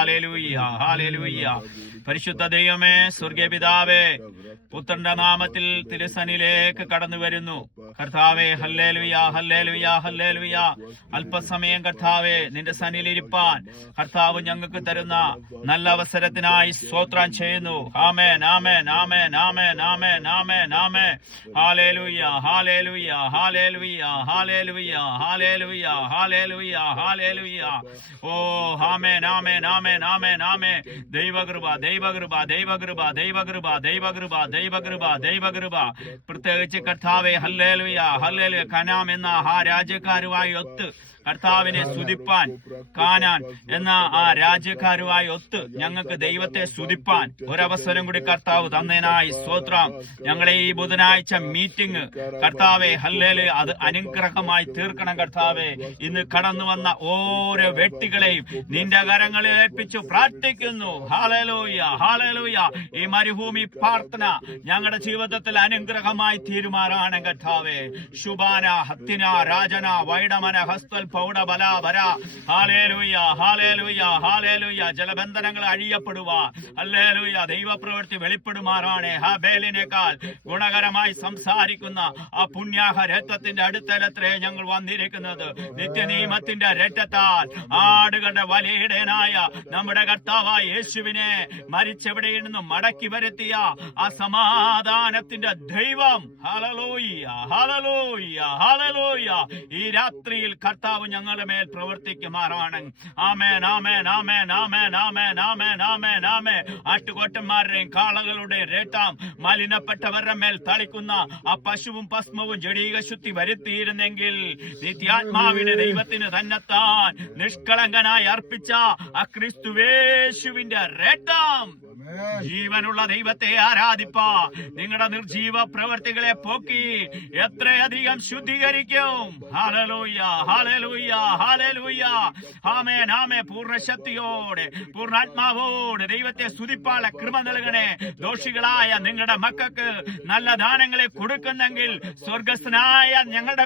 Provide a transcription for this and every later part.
Hallelujah, hallelujah. പരിശുദ്ധ ദൈവമേ, സ്വർഗീയ പിതാവേ, പുത്രന്റെ നാമത്തിൽ തിരുസന്നിധിയിലേക്ക് കടന്നു വരുന്നു കർത്താവേ. ഹല്ലേലൂയ, ഹല്ലേലൂയ, ഹല്ലേലൂയ. അല്പസമയം കർത്താവേ നിന്റെ സന്നിധിയിലിരിപ്പാൻ കർത്താവ് ഞങ്ങൾക്ക് തരുന്ന നല്ല അവസരത്തിനായി സ്തോത്രം ചെയ്യുന്നു. ആമേൻ, ആമേൻ, ആമേൻ, ആമേൻ, ആമേൻ, ആമേൻ, ആമേൻ. ഹല്ലേലൂയ, ഹല്ലേലൂയ, ഹല്ലേലൂയ, ഹല്ലേലൂയ, ഹല്ലേലൂയ, ഹല്ലേലൂയ, ഹല്ലേലൂയ. ഓ ആമേൻ, ആമേൻ, ആമേൻ, ആമേൻ, ആമേൻ. ദൈവകൃപ, ദൈവകൃപ, ദൈവകൃപ, ദൈവകൃപ, ദൈവകൃപ, ദൈവകൃപ, ദൈവകൃപ. പ്രത്യേകിച്ച് കർത്താവേ ഹല്ലേലൂയ, ഹല്ലേലൂയ. കനാം എന്ന ആ രാജ്യക്കാരുമായി ഒത്ത് കർത്താവിനെ സ്തുതിപ്പാൻ, കാനാൻ എന്ന ആ രാജ്യക്കാരുമായി ഒത്ത് ഞങ്ങൾക്ക് ദൈവത്തെ സ്തുതിപ്പാൻ ഒരവസരം കൂടി കർത്താവ് തന്നതിനായി സ്തോത്രം. ഞങ്ങളെ ഈ ബുധനാഴ്ച മീറ്റിംഗ് കർത്താവെ ഹല്ലേലൂയ അത് അനുഗ്രഹമായി തീർക്കണം കർത്താവെ. ഇന്ന് കടന്നു വന്ന ഓരോ വ്യക്തികളെയും നിന്റെ കരങ്ങളിൽ ഏൽപ്പിച്ചു പ്രാർത്ഥിക്കുന്നു. Hallelujah, hallelujah. ഈ മരുഭൂമി പ്രാർത്ഥന ഞങ്ങളുടെ ജീവിതത്തിൽ അനുഗ്രഹമായി തീരുമാറാണ് കർത്താവെ. ശുഭാന, ഹത്തിന, രാജന, വൈഡമന, ഹസ്തൽ, പൗഡബല, വര. ഹല്ലേലൂയ, ഹല്ലേലൂയ, ഹല്ലേലൂയ. ജലബന്ധനങ്ങൾ അഴിയപ്പെടുവാൻ ഹല്ലേലൂയ ദൈവപ്രവൃത്തി വെളിപ്പെടുമാറാണ്. ഹാബേലിനേക്കാൾ ഗുണകരമായി സംസാരിക്കുന്ന ആ പുണ്യാഹ രക്തത്തിന്റെ അടുത്തലത്രേ ഞങ്ങൾ വന്നിരിക്കുന്നത്. നിത്യനിയമത്തിന്റെ രക്തത്താൽ ആടുകളുടെ വലിയടനായ നമ്മുടെ കർത്താവായ യേശുവിനെ മരിച്ചെവിടെയിൽ നിന്നും മടക്കി വരുത്തിയ ആ സമാധാനത്തിന്റെ ദൈവം ഹല്ലേലൂയ, ഹല്ലേലൂയ, ഹല്ലേലൂയ. ഈ രാത്രിയിൽ കർത്താവ് ഞങ്ങളുടെ മേൽ പ്രവർത്തിക്കുമാറാണ്. ആമേൻ, ആമേൻ, ആമേൻ, ആമേൻ, ആമേൻ, ആമേൻ, ആമേൻ, ആമേൻ. ആട്ടുകൊറ്റന്മാരുടെയും കാളകളുടെയും രക്തം മലിനപ്പെട്ടവരുടെ മേൽ തളിക്കുന്ന ആ പശുവും ഭസ്മവും ജഡീക ശുദ്ധി വരുത്തിയിരുന്നെങ്കിൽ നിത്യാത്മാവിന് ദൈവത്തിന് തന്നെത്താൻ നിഷ്കളങ്കനായി അർപ്പിച്ച ആ ക്രിസ്തുവേശുവിന്റെ രക്തം ജീവനുള്ള ദൈവത്തെ ആരാധിപ്പാ നിങ്ങളുടെ നിർജീവ പ്രവർത്തികളെ പോക്കി എത്രയധികം ശുദ്ധീകരിക്കും. ഹല്ലേലൂയ, ഹല്ലേലൂയ, ഹല്ലേലൂയ. ആമേൻ, ആമേൻ. പൂർണ്ണശക്തിയോടെ പൂർണ്ണാത്മാവോടെ ദൈവത്തെ സ്തുതിപ്പാനുള്ള കൃപ നൽകണേ. ദോഷികളായ നിങ്ങളുടെ മക്കൾക്ക് നല്ല ദാനങ്ങളെ കൊടുക്കുന്നെങ്കിൽ സ്വർഗസ്ഥനായ ഞങ്ങളുടെ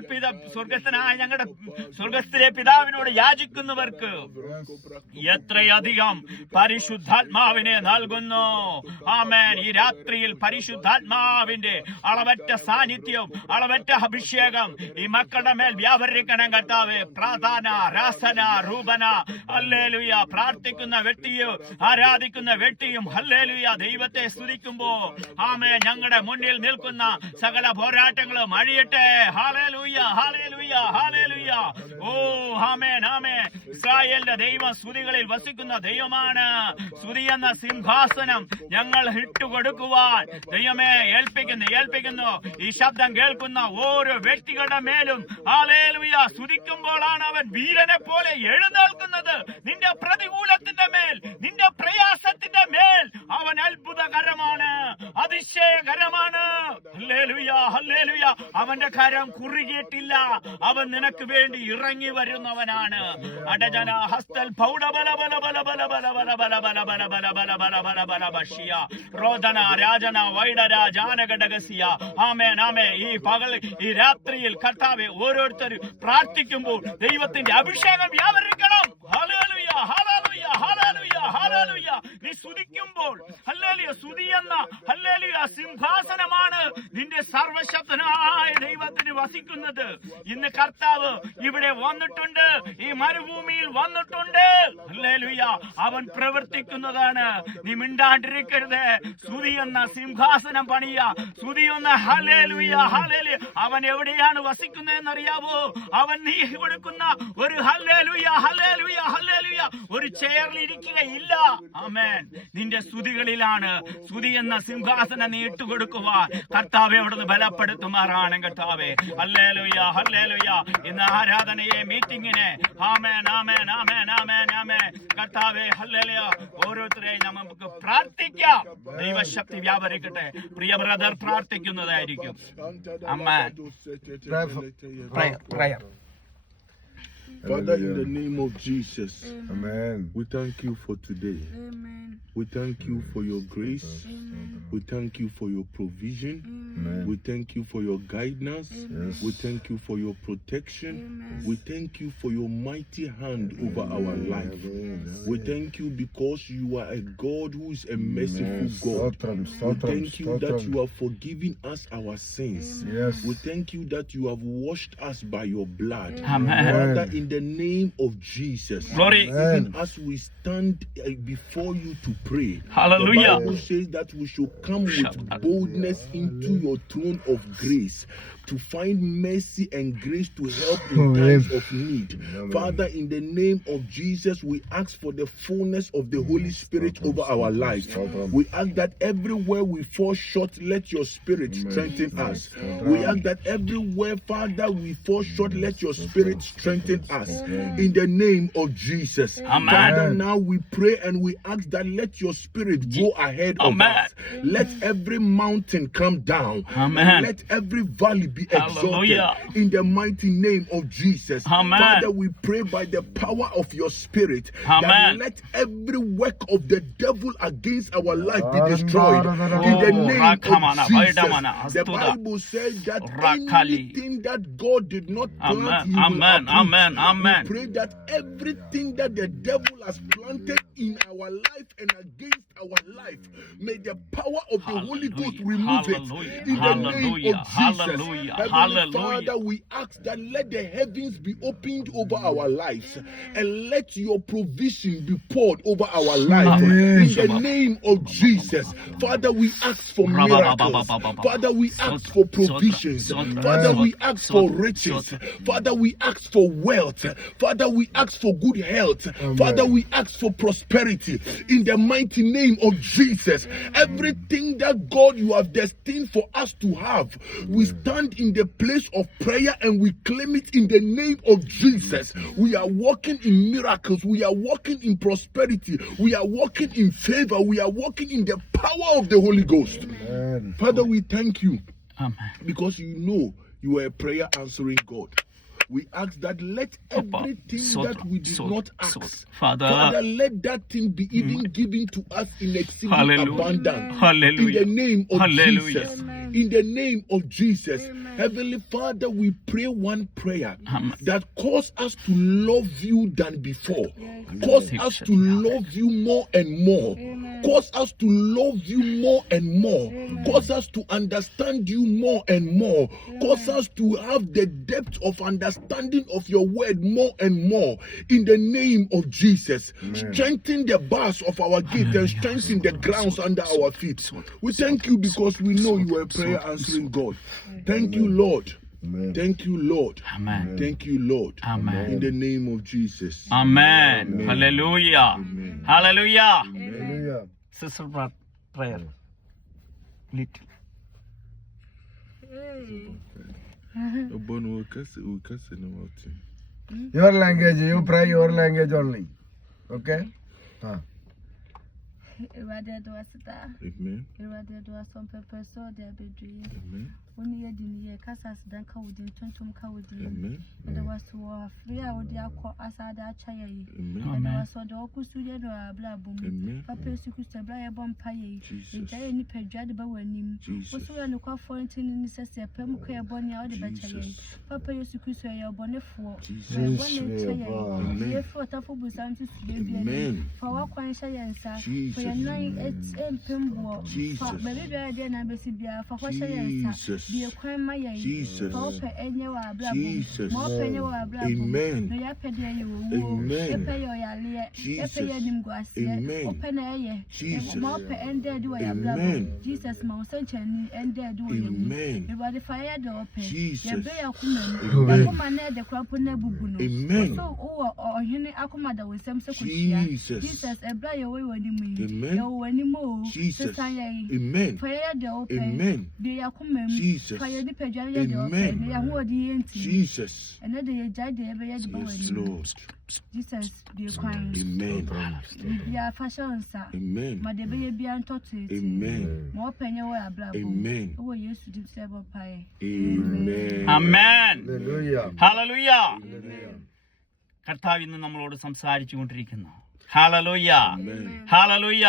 സ്വർഗസ്ഥിലെ പിതാവിനോട് യാചിക്കുന്നവർക്ക് എത്രയധികം പരിശുദ്ധാത്മാവിനെ നൽകുന്നു. ആമേൻ. ഈ രാത്രിയിൽ പരിശുദ്ധാത്മാവിന്റെ അളവറ്റ സാന്നിധ്യം, അളവറ്റ അഭിഷേകം ഈ മക്കളുടെ മേൽ വ്യാപരിക്കണം കർത്താവേ. പ്രാധാന, രാസന, രൂപന ഹല്ലേലൂയ. പ്രാർത്ഥിക്കുന്ന വ്യക്തിയും ആരാധിക്കുന്ന വ്യക്തിയും ഹല്ലേലൂയ ദൈവത്തെ സ്തുതിക്കുമ്പോ ആമേൻ ഞങ്ങളുടെ മുന്നിൽ നിൽക്കുന്ന സകല പോരാട്ടങ്ങളും അഴിയട്ടെ. ഹല്ലേലൂയ, ഹല്ലേലൂയ, ഹല്ലേലൂയ. ഓ ആമേൻ, ആമേൻ. ഇസ്രായേലിന്റെ ദൈവം സ്തുതികളിൽ വസിക്കുന്ന ദൈവമാണ്. സ്തുതി എന്ന സിംഹാസനം ഞങ്ങൾ ഇട്ടുകൊടുക്കുവാൻ ദൈവമേ ഏൽപ്പിക്കുന്നു. ഈ ശബ്ദം കേൾക്കുന്ന ഓരോ വ്യക്തികളുടെ മേലും ഹല്ലേലൂയ സ്തുതിക്കുമ്പോഴാണ് അവൻ വീരനെ പോലെ എഴുന്നേൽക്കുന്നത്. നിന്റെ പ്രതികൂലത്തിന്റെ മേൽ, നിന്റെ പ്രയാസത്തിന്റെ മേൽ അവൻ അത്ഭുതകരമാണ്, അതിശയകരമാണ്. Hallelujah, hallelujah. അവന്റെ കരം കുറുകിയിട്ടില്ല. അവൻ നിനക്ക് വേണ്ടി ഇറങ്ങി വരുന്നവനാണ്. അടജന ഹസ്തൽ പൗഡബല ബല ബല ബല ബല ബല ബല ബല ബല ബല ബല ബല ബല ബല ബഷിയ റോദന രാജന വൈഡര ജാനഘടകസിയ. ആമേൻ, ആമേൻ. ഈ രാത്രിയിൽ കർത്താവെ ഓരോരുത്തരും പ്രാർത്ഥിക്കുമ്പോൾ ദൈവത്തിന്റെ അഭിഷേകം വ്യാപരിക്കണം. ഹല്ലേലൂയ, ഹല്ലേലൂയ, ഹല്ലേലൂയ, ഹല്ലേലൂയ. നീ സ്തുതിക്കുമ്പോൾ ഹല്ലേലൂയ സ്തുതി എന്ന ഹല്ലേലൂയ സിംഹാസനമാണ് നിന്റെ സർവശക്തനായ ദൈവത്തിന് വസിക്കുന്നത്. ഇന്ന് കർത്താവ് ഇവിടെ വന്നിട്ടുണ്ട്, ഈ മരുഭൂമിയിൽ വന്നിട്ടുണ്ട്. ഹല്ലേലൂയ അവൻ പ്രവർത്തിക്കുന്നതാണ്. നീ മിണ്ടാണ്ടിരിക്കരുത്. സ്തുതി എന്ന സിംഹാസനം പണിയ, സ്തുതി എന്ന ഹല്ലേലൂയ, ഹല്ലേലൂയ. അവൻ എവിടെയാണ് വസിക്കുന്നതെന്ന് അറിയാവോ? അവൻ നീ കൊടുക്കുന്ന ഒരു ഹല്ലേലൂയ, ഹല്ലേലൂയ, ഹല്ലേലൂയ ഒരു ചെയറിൽ ഇരിക്കുകയില്ല. ആമേൻ. നിന്റെ സ്തുതികളിലാണ് സ്തുതി എന്ന സിംഹാസനം നീ ഇട്ടുകൊടുക്കുവാൻ കർത്താവെ അവിടുന്ന് ബലപ്പെടുത്തുമാറാണ് കർത്താവെ. Hallelujah, hallelujah. ഇന്ന് ആരാധനയെ, മീറ്റിംഗിനെ ആമേൻ, ആമേൻ, ആമേൻ, ആമേൻ, ആമേൻ. കർത്താവെ ഹല്ലേലൂയ ഓരോരുത്തരെയും നമുക്ക് പ്രാർത്ഥിക്കാം. ദൈവശക്തി വ്യാപരിക്കട്ടെ. പ്രിയ ബ്രദർ പ്രാർത്ഥിക്കുന്നതായിരിക്കും. ആമേൻ. Prayer. Father, in the name of Jesus, Amen. we thank you for today. Amen. We thank you for your grace. We thank you for your provision. We thank you for your guidance. We thank you for your protection. We thank you for your mighty hand over our life. We thank you because you are a God who is a merciful God. We thank you that you have forgiven us our sins. We thank you that you have washed us by your blood. Amen. Father, in the name of Jesus, Glory. even as we stand before you to pray, Hallelujah. the Bible says that we should come with boldness into your throne of grace to find mercy and grace to help in times of need. Father, in the name of Jesus, we ask for the fullness of the Holy Spirit over our lives. We ask that everywhere we fall short, let your Spirit strengthen us. We ask that everywhere, Father, we fall short, let your Spirit strengthen us. In the name of Jesus. Amen. Father, now we pray and we ask that let your Spirit go ahead of Amen. us. Let every mountain come down. Amen. And let every valley be exalted. Hallelujah. In the mighty name of Jesus. Amen. Father, we pray by the power of your Spirit that Amen. let every work of the devil against our life be destroyed. In the name of Jesus. The Bible says that anything that God did not plant, he will Amen. uproot. Amen. Amen. We pray that everything that the devil has planted in our life and against our life, may the power of the Holy Ghost remove it. In the name of Jesus. Heavenly Father, we ask that let the heavens be opened over our lives and let your provision be poured over our life. In the name of Jesus. Father, we ask for miracles. Father, we ask for provisions. Father, we ask for riches. Father, we ask for wealth. Father, we ask for good health. Father, we ask for prosperity. In the mighty name of Jesus. Everything that God you have destined for us to have, we stand in the place of prayer and we claim it in the name of Jesus. We are walking in miracles. We are walking in prosperity. We are walking in favor. We are walking in the power of the Holy Ghost. Amen. Father, we thank you Amen. because you know you are a prayer answering God. We ask that let everything that we did not ask, Father, let that thing be even given to us in exceeding abundance. In the name of Jesus. In the name of Jesus. Heavenly Father, we pray one prayer that cause us to love you than before. Cause us to love you more and more. Cause us to love you more and more. Cause us to understand you more and more. Cause us to have the depth of understanding of your word more and more. In the name of Jesus. Strengthen the bars of our gate and strengthen the grounds under our feet. We thank you because we know you are a prayer answering God. Thank you, Lord. Thank you, Lord. Amen. Thank you, Lord. Amen. In the name of Jesus. Amen. Hallelujah. Amen. Hallelujah. Hallelujah. Sister prayer. Little. Your language, you pray your language only. Okay? Amen. Amen. Only a dinner, Cassas, then Cowden, Tontum Cowden. Amen. And there was free out the Asada Chaya. Amen. And there was a dog who stood at a blabum. Amen. Papa Sukusta Bria Bompaye. Jesus. The any Pedjad Bowenim. Jesus. Was so an aqua fountain in necessary Pemka Bonnie out the Bachaye. Papa Sukusta, your bonnet for. Amen. For Tafu Busanti. Amen. For what quite science, for Jesus. your nine it's Pimbo. Jesus. Maybe I didn't be Sibia for what Jesus. Be a crime, my Jesus. Papa and your Jesus. more penny or a blab. Amen. No, ya pay you. Amen. Pay your yalia. Jesus. Pay your guas. Amen. Open a Jesus. more pay and there do a blab. Amen. Jesus, Mount Sanctuary and there do it. Amen. You are the fire door open. Jesus. You bear a woman. Amen. Woman, the crop on Nebubuno. Amen. So, or Henry Akumada with some Jesus. Jesus, a blind away when you mean. Amen. No anymore. Jesus. Amen. Amen. Fire the open. Amen. Be a common. Jesus. Fire the Pedro. Amen. They are more the Jesus. Another judge ever yet. Yes, Lord. Jesus be crying. Amen. Be a fashion, sir. Amen. My baby be untouched. Amen. More penny or a black. Amen. Oh, yes, to do several pie. Amen. Amen. Hallelujah. Hallelujah. Hallelujah. കർത്താവ് ഇന്ന് നമ്മളോട് സംസാരിച്ചു കൊണ്ടിരിക്കുന്നു. Hallelujah, hallelujah.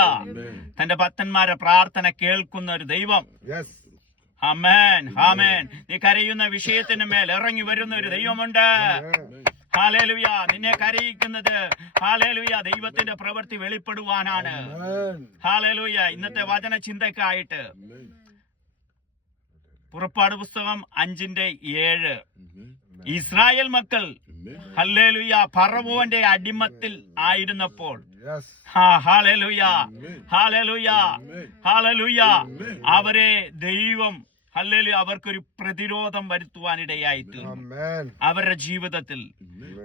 തന്റെ ഭക്തന്മാരെ പ്രാർത്ഥന കേൾക്കുന്ന ഒരു ദൈവം. Yes. ആമേൻ, ആമേൻ. നീ കരയുന്ന വിഷയത്തിന് മേൽ ഇറങ്ങി വരുന്ന ഒരു ദൈവമുണ്ട്. ഹല്ലേലൂയ. നിന്നെ കരയിക്കുന്നത് ഹല്ലേലൂയ ദൈവത്തിന്റെ പ്രവൃത്തി വെളിപ്പെടുവാനാണ്. ഹല്ലേലൂയ. ഇന്നത്തെ വചന ചിന്തക്കായിട്ട് പുറപ്പാട് പുസ്തകം 5:7 ഇസ്രായേൽ മക്കൾ ഹല്ലേലൂയ ഫറവോന്റെ അടിമത്തിൽ ആയിരുന്നപ്പോൾ ഹല്ലേലൂയ, ഹല്ലേലൂയ, ഹല്ലേലൂയ അവരെ ദൈവം ഹല്ലേലൂയ അവർക്കൊരു പ്രതിരോധം വരുത്തുവാനിടയായിട്ട് അവരുടെ ജീവിതത്തിൽ.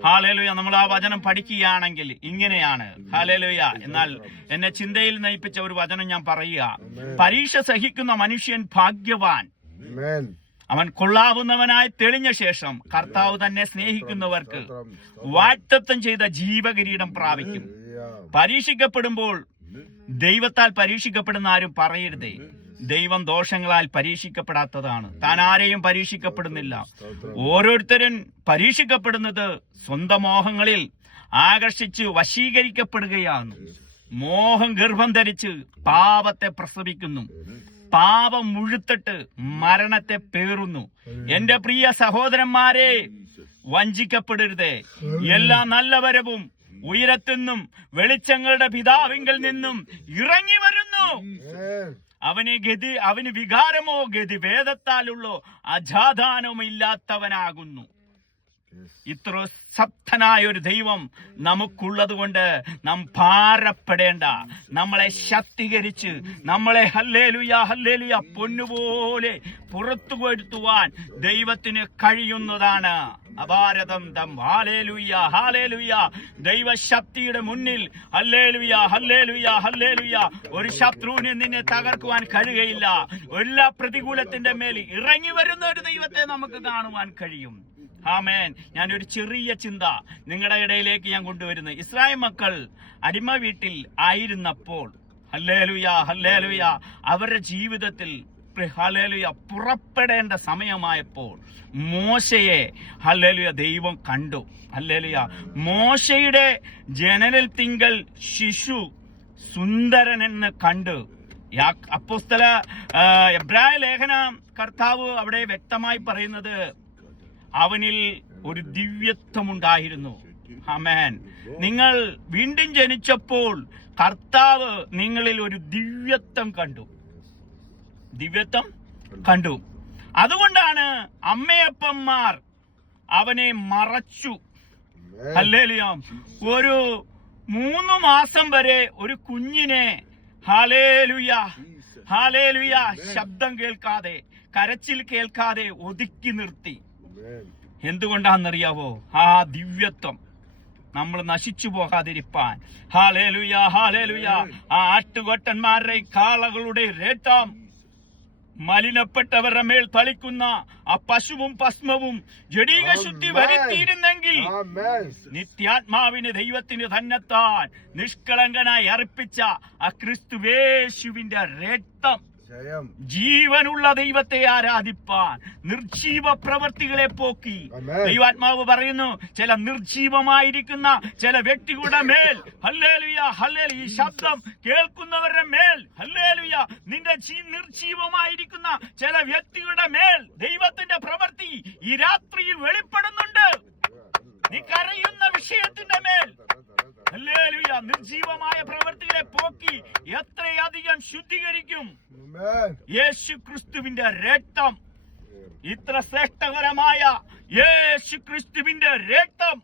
ഹല്ലേലൂയ. നമ്മൾ ആ വചനം പഠിക്കുകയാണെങ്കിൽ ഇങ്ങനെയാണ്. ഹല്ലേലൂയ. എന്നാൽ എന്നെ ചിന്തയിൽ നയിപ്പിച്ച ഒരു വചനം ഞാൻ പറയുക. പരീക്ഷ സഹിക്കുന്ന മനുഷ്യൻ ഭാഗ്യവാൻ, അവൻ കൊള്ളാവുന്നവനായി തെളിഞ്ഞ ശേഷം കർത്താവ് തന്നെ സ്നേഹിക്കുന്നവർക്ക് വാഗ്ദത്തം ചെയ്ത ജീവകിരീടം പ്രാപിക്കും. പരീക്ഷിക്കപ്പെടുമ്പോൾ ദൈവത്താൽ പരീക്ഷിക്കപ്പെടുന്ന ആരും പറയരുതേ, ദൈവം ദോഷങ്ങളാൽ പരീക്ഷിക്കപ്പെടാത്തതാണ്. താൻ ആരെയും പരീക്ഷിക്കപ്പെടുന്നില്ല. ഓരോരുത്തരും പരീക്ഷിക്കപ്പെടുന്നത് സ്വന്തം മോഹങ്ങളിൽ ആകർഷിച്ച് വശീകരിക്കപ്പെടുകയാണ്. മോഹം ഗർഭം ധരിച്ച് പാപത്തെ പ്രസവിക്കുന്നു. പാപം മുഴുത്തിട്ട് മരണത്തെ പേറുന്നു. എന്റെ പ്രിയ സഹോദരന്മാരെ, വഞ്ചിക്കപ്പെടരുതേ. എല്ലാ നല്ലവരവും ഉയരത്തുനിന്നും വെളിച്ചങ്ങളുടെ പിതാവിങ്കിൽ നിന്നും ഇറങ്ങി വരുന്നു. അവന് വികാരമോ ഗതിഭേദത്താലുള്ളോ അജാധാനമോ ഇല്ലാത്തവനാകുന്നു. ഇത്ര ശക്തനായ ഒരു ദൈവം നമുക്കുള്ളത് കൊണ്ട് നാം ഭാരപ്പെടേണ്ട. നമ്മളെ ശക്തീകരിച്ച് നമ്മളെ ഹല്ലേലൂയ, ഹല്ലേലൂയ പൊന്നുപോലെ പുറത്തു വരുത്തുവാൻ ദൈവത്തിന് കഴിയുന്നതാണ്. അപാരതം ദം ഹല്ലേലൂയ, ഹല്ലേലൂയ. ദൈവശക്തിയുടെ മുന്നിൽ ഹല്ലേലൂയ, ഹല്ലേലൂയ, ഹല്ലേലൂയ ഒരു ശത്രുവിനെ നിന്നെ തകർക്കുവാൻ കഴിയുകയില്ല. എല്ലാ പ്രതികൂലത്തിന്റെ മേൽ ഇറങ്ങി വരുന്ന ഒരു ദൈവത്തെ നമുക്ക് കാണുവാൻ കഴിയും. ആമേൻ. ഞാനൊരു ചെറിയ ചിന്ത നിങ്ങളുടെ ഇടയിലേക്ക് ഞാൻ കൊണ്ടുവരുന്നു. ഇസ്രായേൽ മക്കൾ അടിമ വീട്ടിൽ ആയിരുന്നപ്പോൾ ഹല്ലേലൂയ, ഹല്ലേലൂയ അവരുടെ ജീവിതത്തിൽ ഹല്ലേലൂയ പുറപ്പെടേണ്ട സമയമായപ്പോൾ മോശയെ ഹല്ലേലൂയ ദൈവം കണ്ടു. ഹല്ലേലൂയ. മോശയുടെ ജനലിൽ തിങ്കൽ ശിശു സുന്ദരനെന്ന് കണ്ടു. അപ്പോസ്തല എബ്രായ ലേഖന കർത്താവ് അവിടെ വ്യക്തമായി പറയുന്നത് അവനിൽ ഒരു ദിവ്യത്വമുണ്ടായിരുന്നു. ആമേൻ. നിങ്ങൾ വീണ്ടും ജനിച്ചപ്പോൾ കർത്താവ് നിങ്ങളിൽ ഒരു ദിവ്യത്വം കണ്ടു. അതുകൊണ്ടാണ് അമ്മയപ്പന്മാർ അവനെ മറച്ചു. ഹല്ലേലൂയ. ഒരു 3 മാസം വരെ ഒരു കുഞ്ഞിനെ ഹല്ലേലൂയ, ഹല്ലേലൂയ ശബ്ദം കേൾക്കാതെ, കരച്ചിൽ കേൾക്കാതെ ഒതുക്കി നിർത്തി. എന്തുകൊണ്ടാണെന്നറിയാവോ? ആ ദിവ്യത്വം നമ്മൾ നശിച്ചു പോകാതിരിപ്പാൻ. Hallelujah, hallelujah. ആ ആട്ടുകൊറ്റന്മാരുടെ കാളകളുടെ രക്തം മലിനപ്പെട്ടവരുടെ മേൽ തളിക്കുന്ന ആ പശുവും ഭസ്മവും ജഡീക ശുദ്ധി വരുത്തിയിരുന്നെങ്കിൽ നിത്യാത്മാവിന് ദൈവത്തിന് തന്നെത്താൻ നിഷ്കളങ്കനായി അർപ്പിച്ച ആ ക്രിസ്തുവേശുവിന്റെ രക്തം ജീവനുള്ള ദൈവത്തെ ആരാധിപ്പാൻ, നിർജീവ പ്രവർത്തികളെ പോക്കി. ദൈവാത്മാവ് പറയുന്നു, ചില നിർജീവമായിരിക്കുന്ന ചില വ്യക്തികളുടെ മേൽ ഹല്ലേലൂയ, ഹല്ലേലൂയ ഈ ശബ്ദം കേൾക്കുന്നവരുടെ മേൽ ഹല്ലേലൂയ നിന്റെ നിർജീവമായിരിക്കുന്ന ചില വ്യക്തികളുടെ മേൽ ദൈവത്തിന്റെ പ്രവൃത്തി ഈ രാത്രിയിൽ വെളിപ്പെടുന്നുണ്ട്. നീ കരയുന്ന വിഷയത്തിന്റെ മേൽ ഹല്ലേലൂയ നിർജീവമായ പ്രവൃത്തികളെ പോക്കി എത്രയധികം ശുദ്ധീകരിക്കും. യേശു ക്രിസ്തുവിന്റെ രക്തം, ഇത്ര ശ്രേഷ്ഠകരമായ യേശു ക്രിസ്തുവിന്റെ രക്തം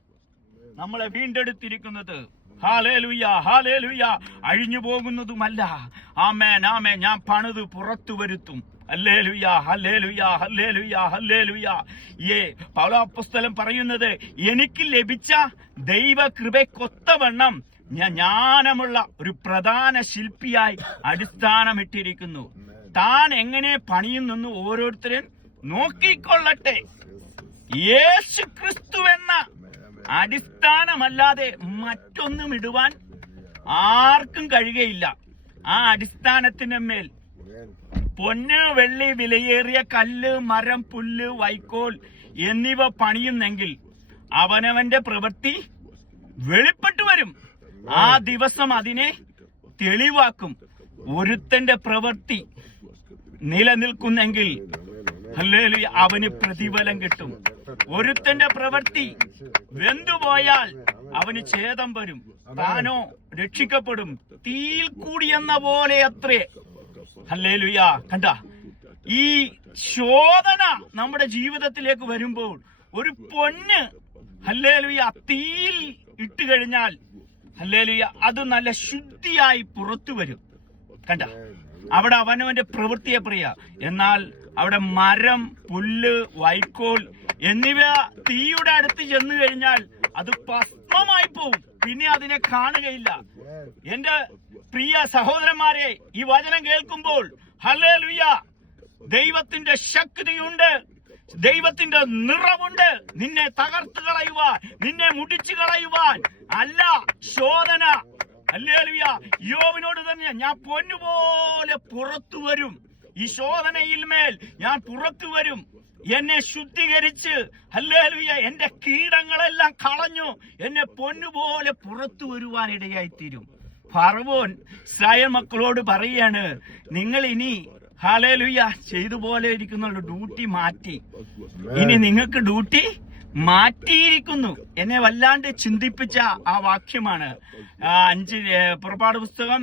നമ്മളെ വീണ്ടെടുത്തിരിക്കുന്നത്. Hallelujah, hallelujah. അഴിഞ്ഞു പോകുന്നതുമല്ല. ആമേൻ, ആമേൻ. ഞാൻ പണിത് പുറത്തു വരുത്തും. ഹല്ലേലൂയ, ഹല്ലേലൂയ, ഹല്ലേലൂയ, ഹല്ലേലൂയ. പൗലോസ്തലൻ പറയുന്നത്, എനിക്ക് ലഭിച്ച ദൈവകൃപയ്ക്കൊത്തവണ്ണം ഞാൻ ജ്ഞാനമുള്ള ഒരു പ്രധാന ശില്പിയായി അടിസ്ഥാനമിട്ടിരിക്കുന്നു. താൻ എങ്ങനെ പണിയുന്നെന്ന് ഓരോരുത്തരും നോക്കിക്കൊള്ളട്ടെ. യേശു ക്രിസ്തു എന്ന അടിസ്ഥാനമല്ലാതെ മറ്റൊന്നും ഇടുവാൻ ആർക്കും കഴിയുകയില്ല. ആ അടിസ്ഥാനത്തിന് മേൽ പൊന്ന്, വെള്ളി, വിലയേറിയ കല്ല്, മരം, പുല്ല്, വൈക്കോൽ എന്നിവ പണിയുന്നെങ്കിൽ അവനവന്റെ പ്രവൃത്തി വെളിപ്പെട്ടു വരും. ആ ദിവസം അതിനെ തെളിവാക്കും. ഒരുത്തന്റെ പ്രവൃത്തി നിലനിൽക്കുന്നെങ്കിൽ ഹല്ലേലൂയ അവന് പ്രതിഫലം കിട്ടും. ഒരുത്തന്റെ പ്രവൃത്തി വെന്തുപോയാൽ അവന് ഛേദം വരും, താനോ രക്ഷിക്കപ്പെടും. തീയിൽ കൂടി എന്ന പോലെ അത്രേ. ഹല്ലേലൂയ. കണ്ട, ഈ ശോധന നമ്മുടെ ജീവിതത്തിലേക്ക് വരുമ്പോൾ ഒരു പൊന്ന് ഹല്ലേലൂയ തീയിൽ ഇട്ട് കഴിഞ്ഞാൽ ഹല്ലേലൂയ അത് നല്ല ശുദ്ധിയായി പുറത്തു വരും. കണ്ട, അവിടെ അവനവന്റെ പ്രവൃത്തിയെ പറയാ. എന്നാൽ അവിടെ മരം, പുല്ല്, വൈക്കോൽ എന്നിവ തീയുടെ അടുത്ത് ചെന്നു കഴിഞ്ഞാൽ അത് ഭസ്മമായി പോവും, പിന്നെ അതിനെ കാണുകയില്ല. എന്റെ പ്രിയ സഹോദരന്മാരെ, ഈ വചനം കേൾക്കുമ്പോൾ ഹല്ലേലൂയ ദൈവത്തിന്റെ ശക്തിയുണ്ട്, ദൈവത്തിന്റെ നിറവുണ്ട്. നിന്നെ തകർത്ത് കളയുവാൻ, നിന്നെ മുടിച്ചു കളയുവാൻ അല്ല ശോധന. ഹല്ലേലൂയ. യോബിനോട് തന്നെ ഞാൻ പൊന്നുപോലെ പുറത്തു വരും, ഈ ശോധനയിൽ മേൽ ഞാൻ പുറത്തു വരും, എന്നെ ശുദ്ധീകരിച്ച് ഹല്ലേലൂയ എന്റെ കീടങ്ങളെല്ലാം കളഞ്ഞു എന്നെ പൊന്നുപോലെ പുറത്തു വരുവാനിടയായിത്തീരും. ഫറവോൻ ഇസ്രായേൽ മക്കളോട് പറയാണ്, നിങ്ങൾ ഇനി ഹല്ലേലൂയ ചെയ്തുപോലെ ഇരിക്കുന്നുള്ളൂ, ഡ്യൂട്ടി മാറ്റി. ഇനി നിങ്ങൾക്ക് ഡ്യൂട്ടി മാറ്റിയിരിക്കുന്നു. എന്നെ വല്ലാണ്ട് ചിന്തിപ്പിച്ച ആ വാക്യമാണ്. പുറപ്പാട് പുസ്തകം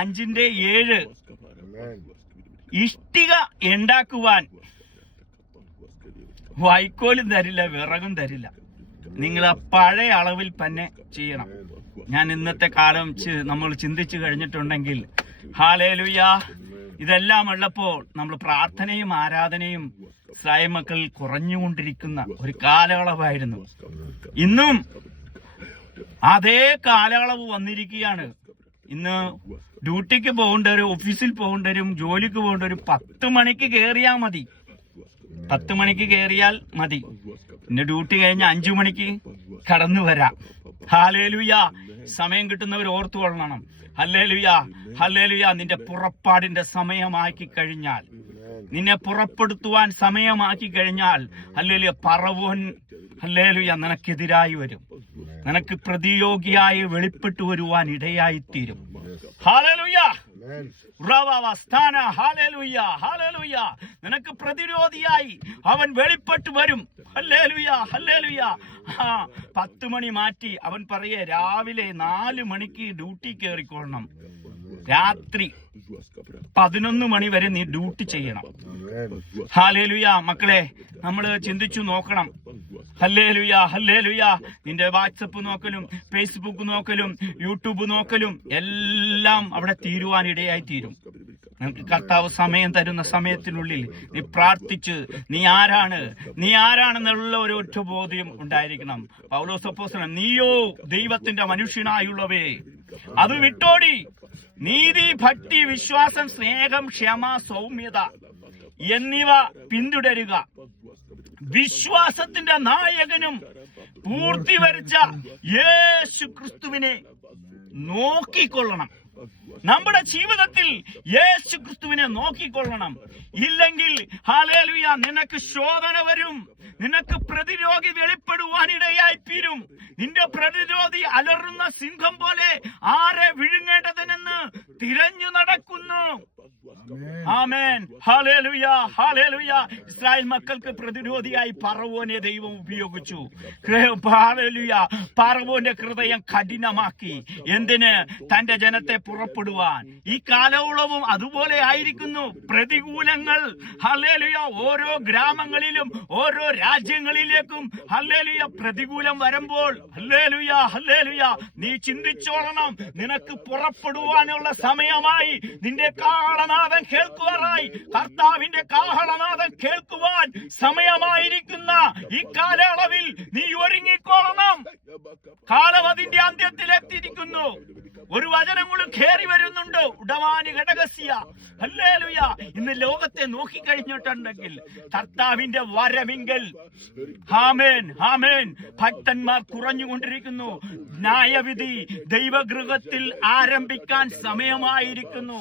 5:7. ഇഷ്ടിക ഉണ്ടാക്കുവാൻ വൈക്കോലും തരില്ല, വിറകും തരില്ല, നിങ്ങൾ ആ പഴയ അളവിൽ തന്നെ ചെയ്യണം. ഞാൻ ഇന്നത്തെ കാലം നമ്മൾ ചിന്തിച്ചു കഴിഞ്ഞിട്ടുണ്ടെങ്കിൽ ഹല്ലേലൂയ ഇതെല്ലാം ഉള്ളപ്പോൾ നമ്മൾ പ്രാർത്ഥനയും ആരാധനയും ഇസ്രായേൽ മക്കൾ കുറഞ്ഞുകൊണ്ടിരിക്കുന്ന ഒരു കാലയളവായിരുന്നു. ഇന്നും അതേ കാലയളവ് വന്നിരിക്കുകയാണ്. ഇന്ന് ഡ്യൂട്ടിക്ക് പോകേണ്ടവരും, ഓഫീസിൽ പോകേണ്ടവരും, ജോലിക്ക് പോകേണ്ടവരും 10 മണിക്ക് കയറിയാൽ മതി. 10 മണിക്ക് കയറിയാൽ മതി. പിന്നെ ഡ്യൂട്ടി കഴിഞ്ഞ് 5 മണിക്ക് കടന്നു വരാം. ഹല്ലേലൂയ. സമയം കിട്ടുന്നവർ ഓർത്തു കൊള്ളണം. Hallelujah, hallelujah. നിന്റെ പുറപ്പാടിന്റെ സമയമാക്കി കഴിഞ്ഞാൽ, നിന്നെ പുറപ്പെടുത്തുവാൻ സമയമാക്കി കഴിഞ്ഞാൽ ഹല്ലേലൂയ ഫറവോൻ ഹല്ലേലൂയ നിനക്കെതിരായി വരും, നിനക്ക് പ്രതിയോഗിയായി വെളിപ്പെട്ടു വരുവാൻ ഇടയായിത്തീരും. ഹല്ലേലൂയ. ഹല്ലേലൂയ, ഹല്ലേലൂയ. നിനക്ക് പ്രതിരോധിയായി അവൻ വെളിപ്പെട്ടു വരും. Hallelujah, hallelujah. 10 മണി മാറ്റി അവൻ പറയേ രാവിലെ 4 മണിക്ക് ഡ്യൂട്ടി കയറിക്കൊള്ളണം, രാത്രി 11 മണി വരെ നീ ഡ്യൂട്ടി ചെയ്യണം. ഹല്ലേലൂയ. മക്കളെ, നമ്മൾ ചിന്തിച്ചു നോക്കണം. Hallelujah, hallelujah. നിന്റെ വാട്സപ്പ് നോക്കലും, ഫേസ്ബുക്ക് നോക്കലും, യൂട്യൂബ് നോക്കലും എല്ലാം അവിടെ തീരുവാനിടയായി തീരും. നമുക്ക് കർത്താവ് സമയം തരുന്ന സമയത്തിനുള്ളിൽ നീ പ്രാർത്ഥിച്ച് നീ ആരാണെന്നുള്ള ഒരു ഒറ്റ ബോധ്യം ഉണ്ടായിരിക്കണം. പൗലോസ് അപ്പോസ്തലൻ, നീയോ ദൈവത്തിന്റെ മനുഷ്യനായുള്ളവേ അത് വിട്ടോടി നീതി, ഭക്തി, വിശ്വാസം, സ്നേഹം, ക്ഷമ, സൗമ്യത എന്നിവ പിന്തുടരുക. വിശ്വാസത്തിന്റെ നായകനും പൂർത്തി വരച്ച യേശു ക്രിസ്തുവിനെ നോക്കിക്കൊള്ളണം. നമ്മുടെ ജീവിതത്തിൽ യേശു ക്രിസ്തുവിനെ നോക്കിക്കൊള്ളണം. ഇല്ലെങ്കിൽ ഹല്ലേലൂയ നിനക്ക് ശോധന വരും, നിനക്ക് പ്രതിരോധി വെളിപ്പെടുവാനിടയായി തീരും. നിന്റെ പ്രതിരോധി അലറുന്ന സിംഹം പോലെ ആരെ വിഴുങ്ങേണ്ടതിനെന്ന് തിരഞ്ഞു നടക്കുന്നു. ആമേൻ. ഹല്ലേലൂയ, ഹല്ലേലൂയ. ഇസ്രായേൽ മക്കൾക്ക് പ്രതിരോധിയായി ഫറവോനെ ദൈവം ഉപയോഗിച്ചു. ഹല്ലേലൂയ. ഫറവോന്റെ ഹൃദയം കഠിനമാക്കി. എന്തിന്? തന്റെ ജനത്തെ പുറപ്പെടുവാൻ. ഈ കാലയളവും അതുപോലെ ആയിരിക്കുന്നു. പ്രതികൂലങ്ങൾ ഹല്ലേലൂയ ഓരോ ഗ്രാമങ്ങളിലും ഓരോ രാജ്യങ്ങളിലേക്കും ഹല്ലേലൂയ പ്രതികൂലം വരുമ്പോൾ ഹല്ലേലൂയ, ഹല്ലേലൂയ നീ ചിന്തിച്ചോളണം, നിനക്ക് പുറപ്പെടുവാനുള്ള സമയമായി. നിന്റെ കാഹളനാദം കേൾക്കുവാനായി, കർത്താവിന്റെ കാഹളനാദം കേൾക്കുവാൻ സമയമായിരിക്കുന്ന ഈ കാലയളവിൽ നീ ഒരുങ്ങിക്കോളണം. കാലം അതിന്റെ അന്ത്യത്തിലെത്തിയിരിക്കുന്നു. ഒരു വചനം കൂടി കയറി വരുന്നുണ്ട്. ഉടവാനി ഘടകസ്യ. ഹല്ലേലൂയ. ഇന്ന് ലോകത്തെ നോക്കിക്കഴിഞ്ഞിട്ടുണ്ടെങ്കിൽ കർത്താവിന്റെ വരവിങ്കൽ ആമേൻ, ആമേൻ ഭക്തന്മാർ കുറഞ്ഞുകൊണ്ടിരിക്കുന്നു. ന്യായവിധി ദൈവഗൃഹത്തിൽ ആരംഭിക്കാൻ സമയമായിരിക്കുന്നു.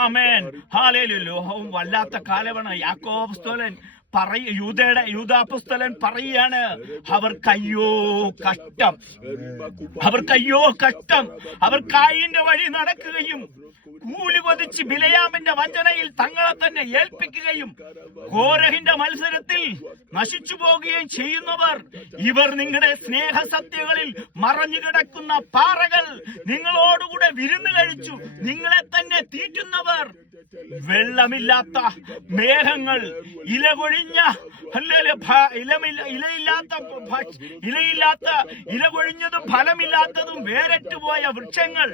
ആമേൻ, ഹല്ലേലൂയ. ലോകവും വല്ലാത്ത കാലമാണ്. യാക്കോബ് അപ്പോസ്തലൻ യൂദാപ്പുസ്തലൻ പറയാണ്, അവർക്കയ്യോ കഷ്ടം, അവർക്കയ്യോ കഷ്ടം. അവർ കായീന്റെ വഴി നടക്കുകയും കൂലി കൊതിച്ച് ബിലയാമിന്റെ വഞ്ചനയിൽ തങ്ങളെ തന്നെ ഏൽപ്പിക്കുകയും കോരഹിന്റെ മത്സരത്തിൽ നശിച്ചു പോകുകയും ചെയ്യുന്നവർ. ഇവർ നിങ്ങളുടെ സ്നേഹസത്യങ്ങളിൽ മറഞ്ഞു കിടക്കുന്ന പാറകൾ, നിങ്ങളോടുകൂടെ വിരുന്ന് കഴിച്ചു നിങ്ങളെ തന്നെ തീറ്റുന്നവർ. വെള്ളമില്ലാത്ത മേഘങ്ങൾ, ഇലകൊഴിഞ്ഞ ഇലകൊഴിഞ്ഞതും ഫലമില്ലാത്തതും വേരറ്റുപോയ വൃക്ഷങ്ങൾ,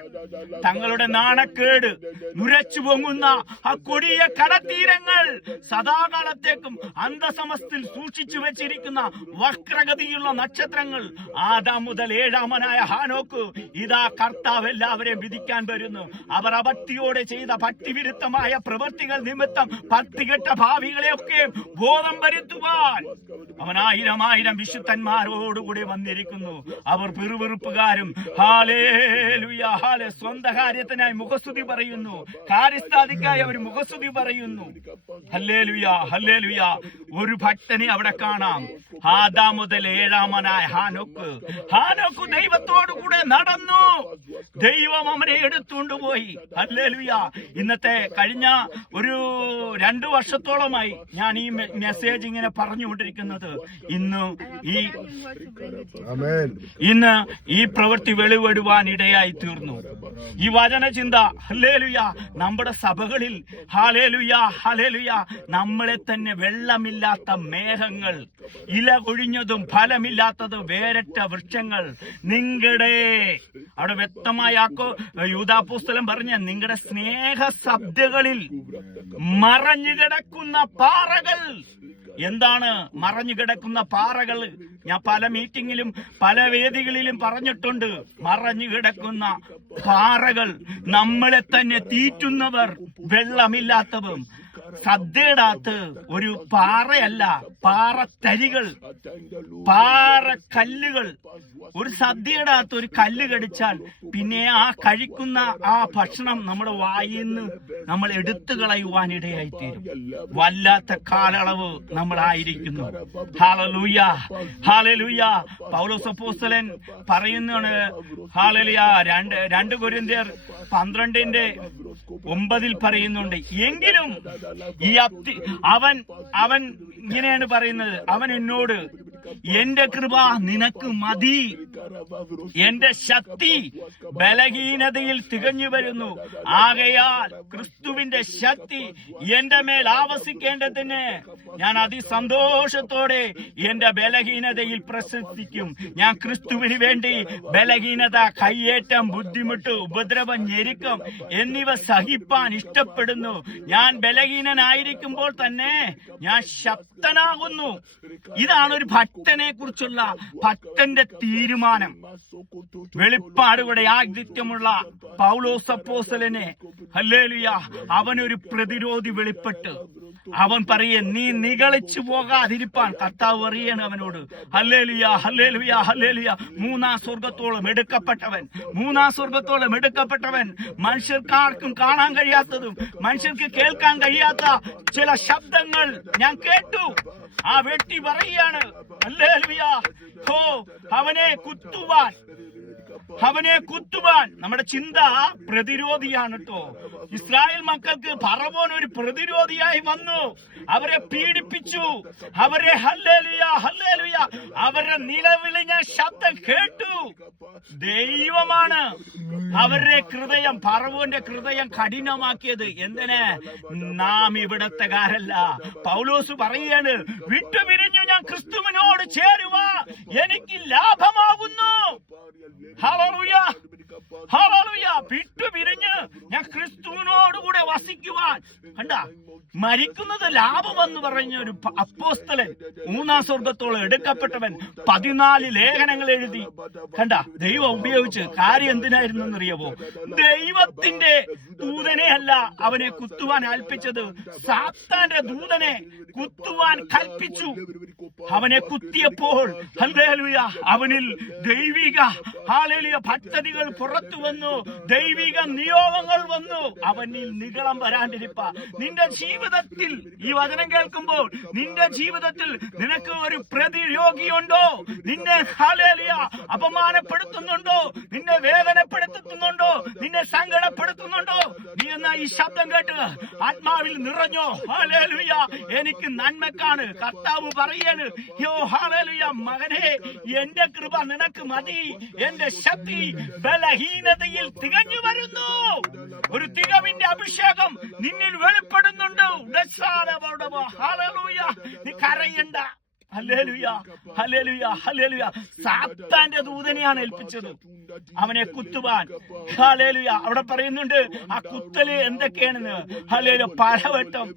തങ്ങളുടെ നാണക്കേട് നുരച്ചു പൊങ്ങുന്ന ആ കൊടിയ കടത്തീരങ്ങൾ, സദാകാലത്തേക്കും അന്തസമസ്തിൽ സൂക്ഷിച്ചു വെച്ചിരിക്കുന്ന വക്രഗതിയുള്ള നക്ഷത്രങ്ങൾ. ആദാം മുതൽ ഏഴാമനായ ഹാനോക്ക്, ഇതാ കർത്താവ് എല്ലാവരെയും വിധിക്കാൻ വരുന്നു. അവർ അഭക്തിയോടെ ചെയ്ത ഭക്തിവിരുദ്ധമായ പ്രവൃത്തികൾ നിമിത്തം ഭക്തികെട്ട ഭാവികളെയൊക്കെ ബോധം വരുത്തുവാൻ അവൻ 1000 വിശുദ്ധന്മാരോടുകൂടി വന്നിരിക്കുന്നു. അവർ പിറുപിറുപ്പുകാരും സ്വന്തം കാര്യത്തിനായി മുഖസ്തുതി പറയുന്നു, കാര്യസ്ഥാതിക്കായി അവർ മുഖസ്തുതി പറയുന്നു. Hallelujah, hallelujah. ഒരു ഭക്തനെ അവിടെ കാണാം, ആദാം മുതൽ ഏഴാമനായ ഹാനോക്ക്. ഹാനോക്ക് ദൈവത്തോടു കൂടെ നടന്നു, ദൈവം അവനെ എടുത്തുകൊണ്ടുപോയി. ഹല്ലേലൂയ. ഇന്നത്തെ കഴിഞ്ഞ ഒരു 2 വർഷത്തോളമായി ഞാൻ ഈ മെസ്സേജ് ഇങ്ങനെ പറഞ്ഞുകൊണ്ടിരിക്കുന്നത്. ഇന്ന് ഈ പ്രവൃത്തി വെളിപ്പെടുവാൻ ഇടയായി തീർന്നു. ഈ വചനചിന്ത ഹല്ലേലൂയ നമ്മുടെ സഭകളിൽ ഹല്ലേലൂയ, ഹല്ലേലൂയ, നമ്മളെ തന്നെ വെള്ളമില്ലാത്ത മേഘങ്ങൾ, ഇല കൊഴിഞ്ഞതും ഫലമില്ലാത്തതും വേരറ്റ വൃക്ഷങ്ങൾ, നിങ്ങളുടെ അവിടെ വ്യക്തമായ യൂദാപ്പുസ്തലൻ പറഞ്ഞ നിങ്ങളുടെ സ്നേഹശബ്ദങ്ങളിൽ മറഞ്ഞു കിടക്കുന്ന പാറകൾ. എന്താണ് മറഞ്ഞു കിടക്കുന്ന പാറകൾ? ഞാൻ പല മീറ്റിങ്ങിലും പല വേദികളിലും പറഞ്ഞിട്ടുണ്ട്. മറഞ്ഞു കിടക്കുന്ന പാറകൾ, നമ്മളെ തന്നെ തീറ്റുന്നവർ, വെള്ളമില്ലാത്തതും ശ്രദ്ധയിടാത്ത ഒരു പാറയല്ല, പാറത്തരികൾ, പാറക്കല്ലുകൾ. ഒരു ശ്രദ്ധയിടാത്ത ഒരു കല്ല് കടിച്ചാൽ പിന്നെ ആ കഴിക്കുന്ന ആ ഭക്ഷണം നമ്മുടെ വായിൽ നിന്ന് നമ്മൾ എടുത്തു കളയുവാനിടയായിത്തീരും. വല്ലാത്ത കാലയളവ് നമ്മളായിരിക്കുന്നു. Hallelujah, hallelujah. പൗലോസ് അപ്പോസ്തലൻ പറയുന്നതാണ്, ഹല്ലേലൂയ, 2 കൊരിന്ത്യർ 12:9 പറയുന്നുണ്ട്. എങ്കിലും ഈ അവൻ ഇങ്ങനെയാണ് പറയുന്നത്, അവൻ എന്നോട്, എന്റെ കൃപ നിനക്ക് മതി, എന്റെ ശക്തി ബലഹീനതയിൽ തികഞ്ഞു വരുന്നു. ആകയാൽ ക്രിസ്തുവിന്റെ ശക്തി എന്റെ മേൽ ആവസിക്കേണ്ടതിന് ഞാൻ അതിസന്തോഷത്തോടെ എന്റെ ബലഹീനതയിൽ പ്രശംസിക്കും. ഞാൻ ക്രിസ്തുവിന് വേണ്ടി ബലഹീനത, കയ്യേറ്റം, ബുദ്ധിമുട്ട്, ഉപദ്രവം, ഞെരുക്കം എന്നിവ സഹിപ്പാൻ ഇഷ്ടപ്പെടുന്നു. ഞാൻ ബലഹീനനായിരിക്കുമ്പോൾ തന്നെ ഞാൻ ശക്തനാകുന്നു. ഇതാണ് ഒരു ഭക്തനെ കുറിച്ചുള്ള ഭക്തന്റെ തീരുമാനം. വെളിപ്പാടുകളുടെ ആധിക്യമുള്ള പൗലോസ് അപ്പോസ്തലനെ ഹല്ലേലൂയ, അവനൊരു പ്രതിരോധി വെളിപ്പെട്ട് അവൻ പറയേ, നീ നിഗളിച്ചു പോകാതിരിപ്പാൻ കർത്താവ് പറയാണ് അവനോട്. ഹല്ലേലൂയ, ഹല്ലേലൂയ, ഹല്ലേലൂയ. 3-ാം സ്വർഗത്തോളം എടുക്കപ്പെട്ടവൻ, മനുഷ്യർക്കാർക്കും കാണാൻ കഴിയാത്തതും മനുഷ്യർക്ക് കേൾക്കാൻ കഴിയാത്ത ചില ശബ്ദങ്ങൾ ഞാൻ കേട്ടു. ആ വ്യക്തി പറയാണ്, ഹല്ലേലൂയ, അവനെ കുത്തുവാൻ നമ്മുടെ ചിന്ത പ്രതിരോധിയാണ് കേട്ടോ. ഇസ്രായേൽ മക്കൾക്ക് ഫറവോൻ ഒരു പ്രതിരോധിയായി വന്നു, അവരെ പീഡിപ്പിച്ചു, അവരെ ഹല്ലേലൂയ, ഹല്ലേലൂയ, അവരുടെ നിലവിളിഞ്ഞ ശബ്ദം കേട്ടു. ദൈവമാണ് അവരുടെ ഹൃദയം, ഫറവോന്റെ ഹൃദയം കഠിനമാക്കിയത്. എന്തിന്? നാം ഇവിടത്തെക്കാരല്ല. പൗലോസ് പറയാണ്, വിട്ടുപിരിഞ്ഞു ഞാൻ ക്രിസ്തുവിനോട് ചേരുവാ എനിക്ക് ലാഭമാകുന്നു. Hallelujah, hallelujah. വിട്ടുപിരിഞ്ഞ് ഞാൻ ക്രിസ്തുവിനോടുകൂടെ വസിക്കുവാൻ. കണ്ട, മരിക്കുന്നത് ലാഭമെന്ന് പറഞ്ഞ ഒരു അപ്പോസ്തലൻ, 3-ാം സ്വർഗത്തോളം എടുക്കപ്പെട്ടവൻ, 14 ലേഖനങ്ങൾ എഴുതി. കണ്ട, ദൈവം ഉപയോഗിച്ച് കാര്യം എന്തിനായിരുന്നു എന്നറിയാമോ? ദൈവത്തിന്റെ ദൂതനെ അല്ല അവനെ കുത്തുവാൻ കൽപ്പിച്ചത്, സാത്താന്റെ ദൂതനെ കുത്തുവാൻ കൽപ്പിച്ചു. അവനെ കുത്തിയപ്പോൾ ഹല്ലേലൂയ അവനിൽ ദൈവിക ഹല്ലേലൂയ പദ്ധതികൾ പുറത്തു വന്നു, ദൈവിക നിയോഗങ്ങൾ വന്നു. അവനിൽ നിഗളം വരാണ്ടിരിപ്പ. നിന്റെ ജീവിതത്തിൽ ഈ വചനം കേൾക്കുമ്പോൾ നിന്റെ ജീവിതത്തിൽ നിനക്ക് ഒരു പ്രതിയോഗിയുണ്ടോ? നിന്നെ ഹല്ലേലൂയ അപമാനപ്പെടുത്തുന്നുണ്ടോ? നിന്നെ വേദനപ്പെടുത്തുന്നുണ്ടോ? നിന്നെ സങ്കടപ്പെടുത്തുന്നുണ്ടോ? നീ എന്നാ ഈ ശബ്ദം കേട്ട് ആത്മാവിൽ നിറഞ്ഞോ? ഹല്ലേലൂയ എനിക്ക് നന്മക്കാണ്. കർത്താവ് പറയാണ്, യോ ഹല്ലേലൂയ മകനെ, എന്റെ കൃപ നിനക്ക് മതി, എന്റെ ശക്തി ബലഹീനതയിൽ തികഞ്ഞു വരുന്നു. ഒരു തികവിന്റെ അഭിഷേകം നിന്നിൽ വെളിപ്പെടുന്നുണ്ട്. ഹല്ലേലൂയ നീ കരയണ്ട. ഹല്ലേലൂയ ഹല്ലേലൂയ ഹല്ലേലൂയ. സാത്താന്റെ ദൂതനെയാണ് ഏൽപ്പിച്ചത് അവനെ കുത്തുവാൻ. ഹല്ലേലൂയ അവിടെ പറയുന്നുണ്ട് ആ കുത്തല് എന്തൊക്കെയാണെന്ന്. ഹല്ലേലൂയ പലവട്ടം,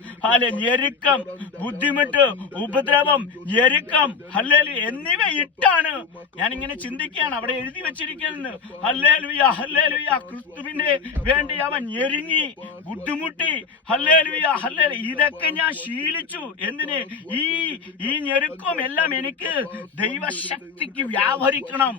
ഞെരുക്കം, ബുദ്ധിമുട്ട്, ഉപദ്രവം, ഞെരുക്കം, ഹല്ലേലൂയ എന്നിവ ഇട്ടാണ്. ഞാനിങ്ങനെ ചിന്തിക്കുകയാണ്, അവിടെ എഴുതി വെച്ചിരിക്കുന്നു. ഹല്ലേലൂയ ഹല്ലേലൂയ ക്രിസ്തുവിനെ വേണ്ടി അവൻ ഞെരുങ്ങി, ബുദ്ധിമുട്ടി. ഹല്ലേലൂയ ഹല്ലേലൂയ ഇതൊക്കെ ഞാൻ ശീലിച്ചു. എന്തിന്? ഈ ഞെരുക്കം എല്ലാം എനിക്ക് ദൈവശക്തിക്ക് വ്യാപരിക്കണം.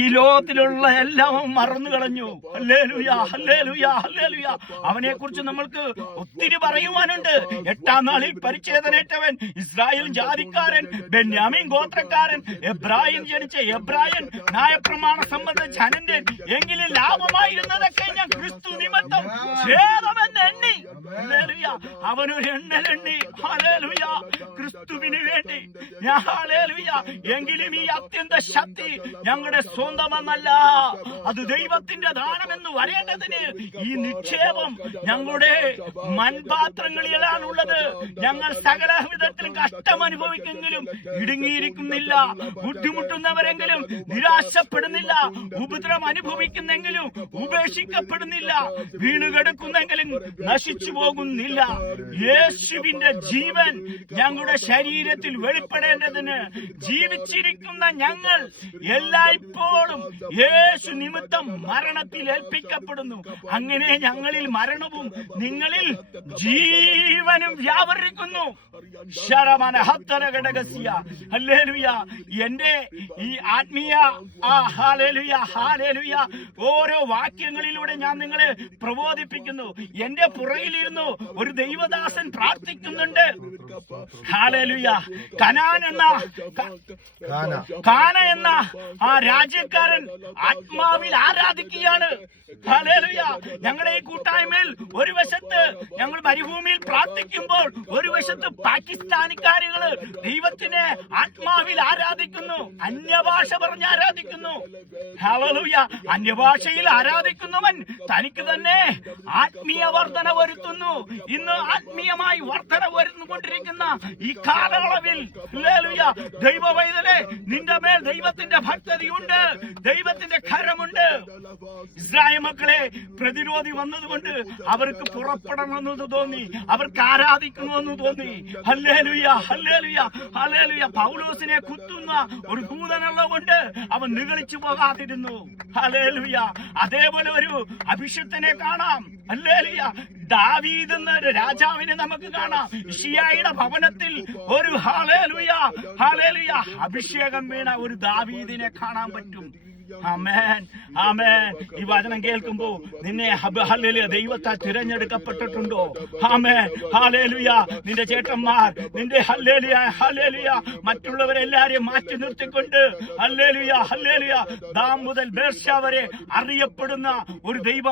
ഈ ലോകത്തിലുള്ള എല്ലാം മറന്നു കളഞ്ഞു. ഹല്ലേലൂയ ഹല്ലേലൂയ ഹല്ലേലൂയ. അവനെ കുറിച്ച് നമ്മൾക്ക് ഒത്തിരി പറയുവാനുണ്ട്. 8-ാം നാളിൽ പരിച്ഛേദനേറ്റവൻ, ഇസ്രായേൽ ജാതിക്കാരൻ, ബെന്യാമീൻ ഗോത്രക്കാരൻ, എബ്രായൻ ജനിച്ച എബ്രായൻ, ന്യായപ്രമാണ സംബന്ധിച്ച അനന്യൻ, എങ്കിലും ലാഭമായിരുന്നതൊക്കെ ഞാൻ ക്രിസ്തു നിമിത്തം ഛേദമെന്ന് എണ്ണി. ഹല്ലേലൂയ അവനൊരു എണ്ണലെണ്ണി. ഹല്ലേലൂയ ക്രിസ്തുവിന് വേണ്ടി. ഹല്ലേലൂയ എങ്കിലും ഈ അത്യന്ത ശക്തി ഞങ്ങളുടെ സ്വന്തമെന്നല്ല, അത് ദൈവത്തിന്റെ ദാനമെന്ന് വരേണ്ടതിന് ഈ നിക്ഷേപം ഞങ്ങളുടെ മൺപാത്രങ്ങളിലാണുള്ളത്. ഞങ്ങൾ സകല വിധത്തിലും കഷ്ടം അനുഭവിക്കുമെങ്കിലും ഇടുങ്ങിയിരിക്കുന്നില്ല, ബുദ്ധിമുട്ടുന്നവരെങ്കിലും നിരാശപ്പെടുന്നില്ല, ഉപദ്രവം അനുഭവിക്കുന്നെങ്കിലും ഉപേക്ഷിക്കപ്പെടുന്നില്ല, വീണുകിടക്കുന്നെങ്കിലും നശിച്ചു പോകുന്നില്ല. യേശുവിന്റെ ജീവൻ ഞങ്ങളുടെ ശരീരത്തിൽ വെളിപ്പെടേണ്ടതിന് ജീവിച്ചിരിക്കുന്ന ഞങ്ങൾ എല്ലായ്പ്പോഴും യേശു നിമിത്തം മരണത്തിൽ ഏൽപ്പിക്കപ്പെടുന്നു. അങ്ങനെ ഞങ്ങളിൽ മരണവും നിങ്ങളിൽ ജീവനും വ്യാപരിക്കുന്നു. ഹല്ലേലൂയ എന്റെ ഈ ആത്മീയ ഹല്ലേലൂയ ഹല്ലേലൂയ ഓരോ വാക്യങ്ങളിലൂടെ ഞാൻ നിങ്ങളെ പ്രബോധിപ്പിക്കുന്നു. എന്റെ പുറകിലിരുന്നു ഒരു ദൈവദാസൻ പ്രാർത്ഥിക്കുന്നുണ്ട്. ഹല്ലേലൂയ കാന എന്ന ആ രാജ്യക്കാരൻ ആത്മാവിൽ ആരാധിക്കുകയാണ്. ഹല്ലേലൂയ ഞങ്ങളുടെ ഈ കൂട്ടായ്മയിൽ ഒരു വശത്ത് ഞങ്ങൾ മരുഭൂമിയിൽ പ്രാർത്ഥിക്കുമ്പോൾ ഒരു വശത്ത് പാകിസ്ഥാനിക്കാരികള് ദൈവത്തിനെ ആത്മാവിൽ ആരാധിക്കുന്നു, അന്യഭാഷ പറഞ്ഞ് ആരാധിക്കുന്നു. ഹല്ലേലൂയ അന്യഭാഷയിൽ ആരാധിക്കുന്നവൻ തനിക്ക് തന്നെ ആത്മീയ വർധന വരുത്തുന്നു. ഇന്ന് ആത്മീയമായി വർധന വരുന്നുകൊണ്ടിരിക്കുന്ന ഈ കാലയളവിൽ ഹല്ലേലൂയ ദൈവ പൈതലേ, നിന്റെ മേൽ ദൈവത്തിന്റെ ഭക്തതയുണ്ട്, ദൈവത്തിന്റെ കരമുണ്ട്. ഇസ്രായേൽ മക്കളെ പ്രതിരോധി വന്നതുകൊണ്ട് അവർക്ക് പുറപ്പെടണമെന്ന് തോന്നി, അവർക്ക് ആരാധിക്കണമെന്ന് തോന്നി. ഹല്ലേലൂയ ഹല്ലേലൂയ ഹല്ലേലൂയ പൗലോസിനെ കുത്തുന്ന ഒരു ദൂതനുള്ളതുകൊണ്ട് അവൻ നിഗളിച്ചു പോകാതിരുന്നു. ഹല്ലേലൂയ അതേപോലെ ഒരു അഭിഷിക്തനെ കാണാം. ഹല്ലേലൂയ ദാവീദ് എന്ന രാജാവിനെ നമുക്ക് കാണാം. ഇശ്ശിയായുടെ ഭവനത്തിൽ ഒരു ഹല്ലേലൂയ ഹല്ലേലൂയ അഭിഷേകം വീണ ഒരു ദാവീദിനെ കാണാൻ പറ്റും. ആമേൻ ആമേൻ. ഈ വചനം കേൾക്കുമ്പോ നിന്നെ ഹല്ലേലൂയ ദൈവത്താൽ തിരഞ്ഞെടുക്കപ്പെട്ടിട്ടുണ്ടോ? Amen hallelujah. നിന്റെ ചേട്ടന്മാർ നിന്റെ ഹല്ലേലൂയ ഹല്ലേലൂയ മറ്റുള്ളവരെല്ലാരെയും മാറ്റി നിർത്തിക്കൊണ്ട് ഹല്ലേലൂയ ഹല്ലേലൂയ ദാം മുതൽ ബേർശ വരെ അറിയപ്പെടുന്ന ഒരു ദൈവ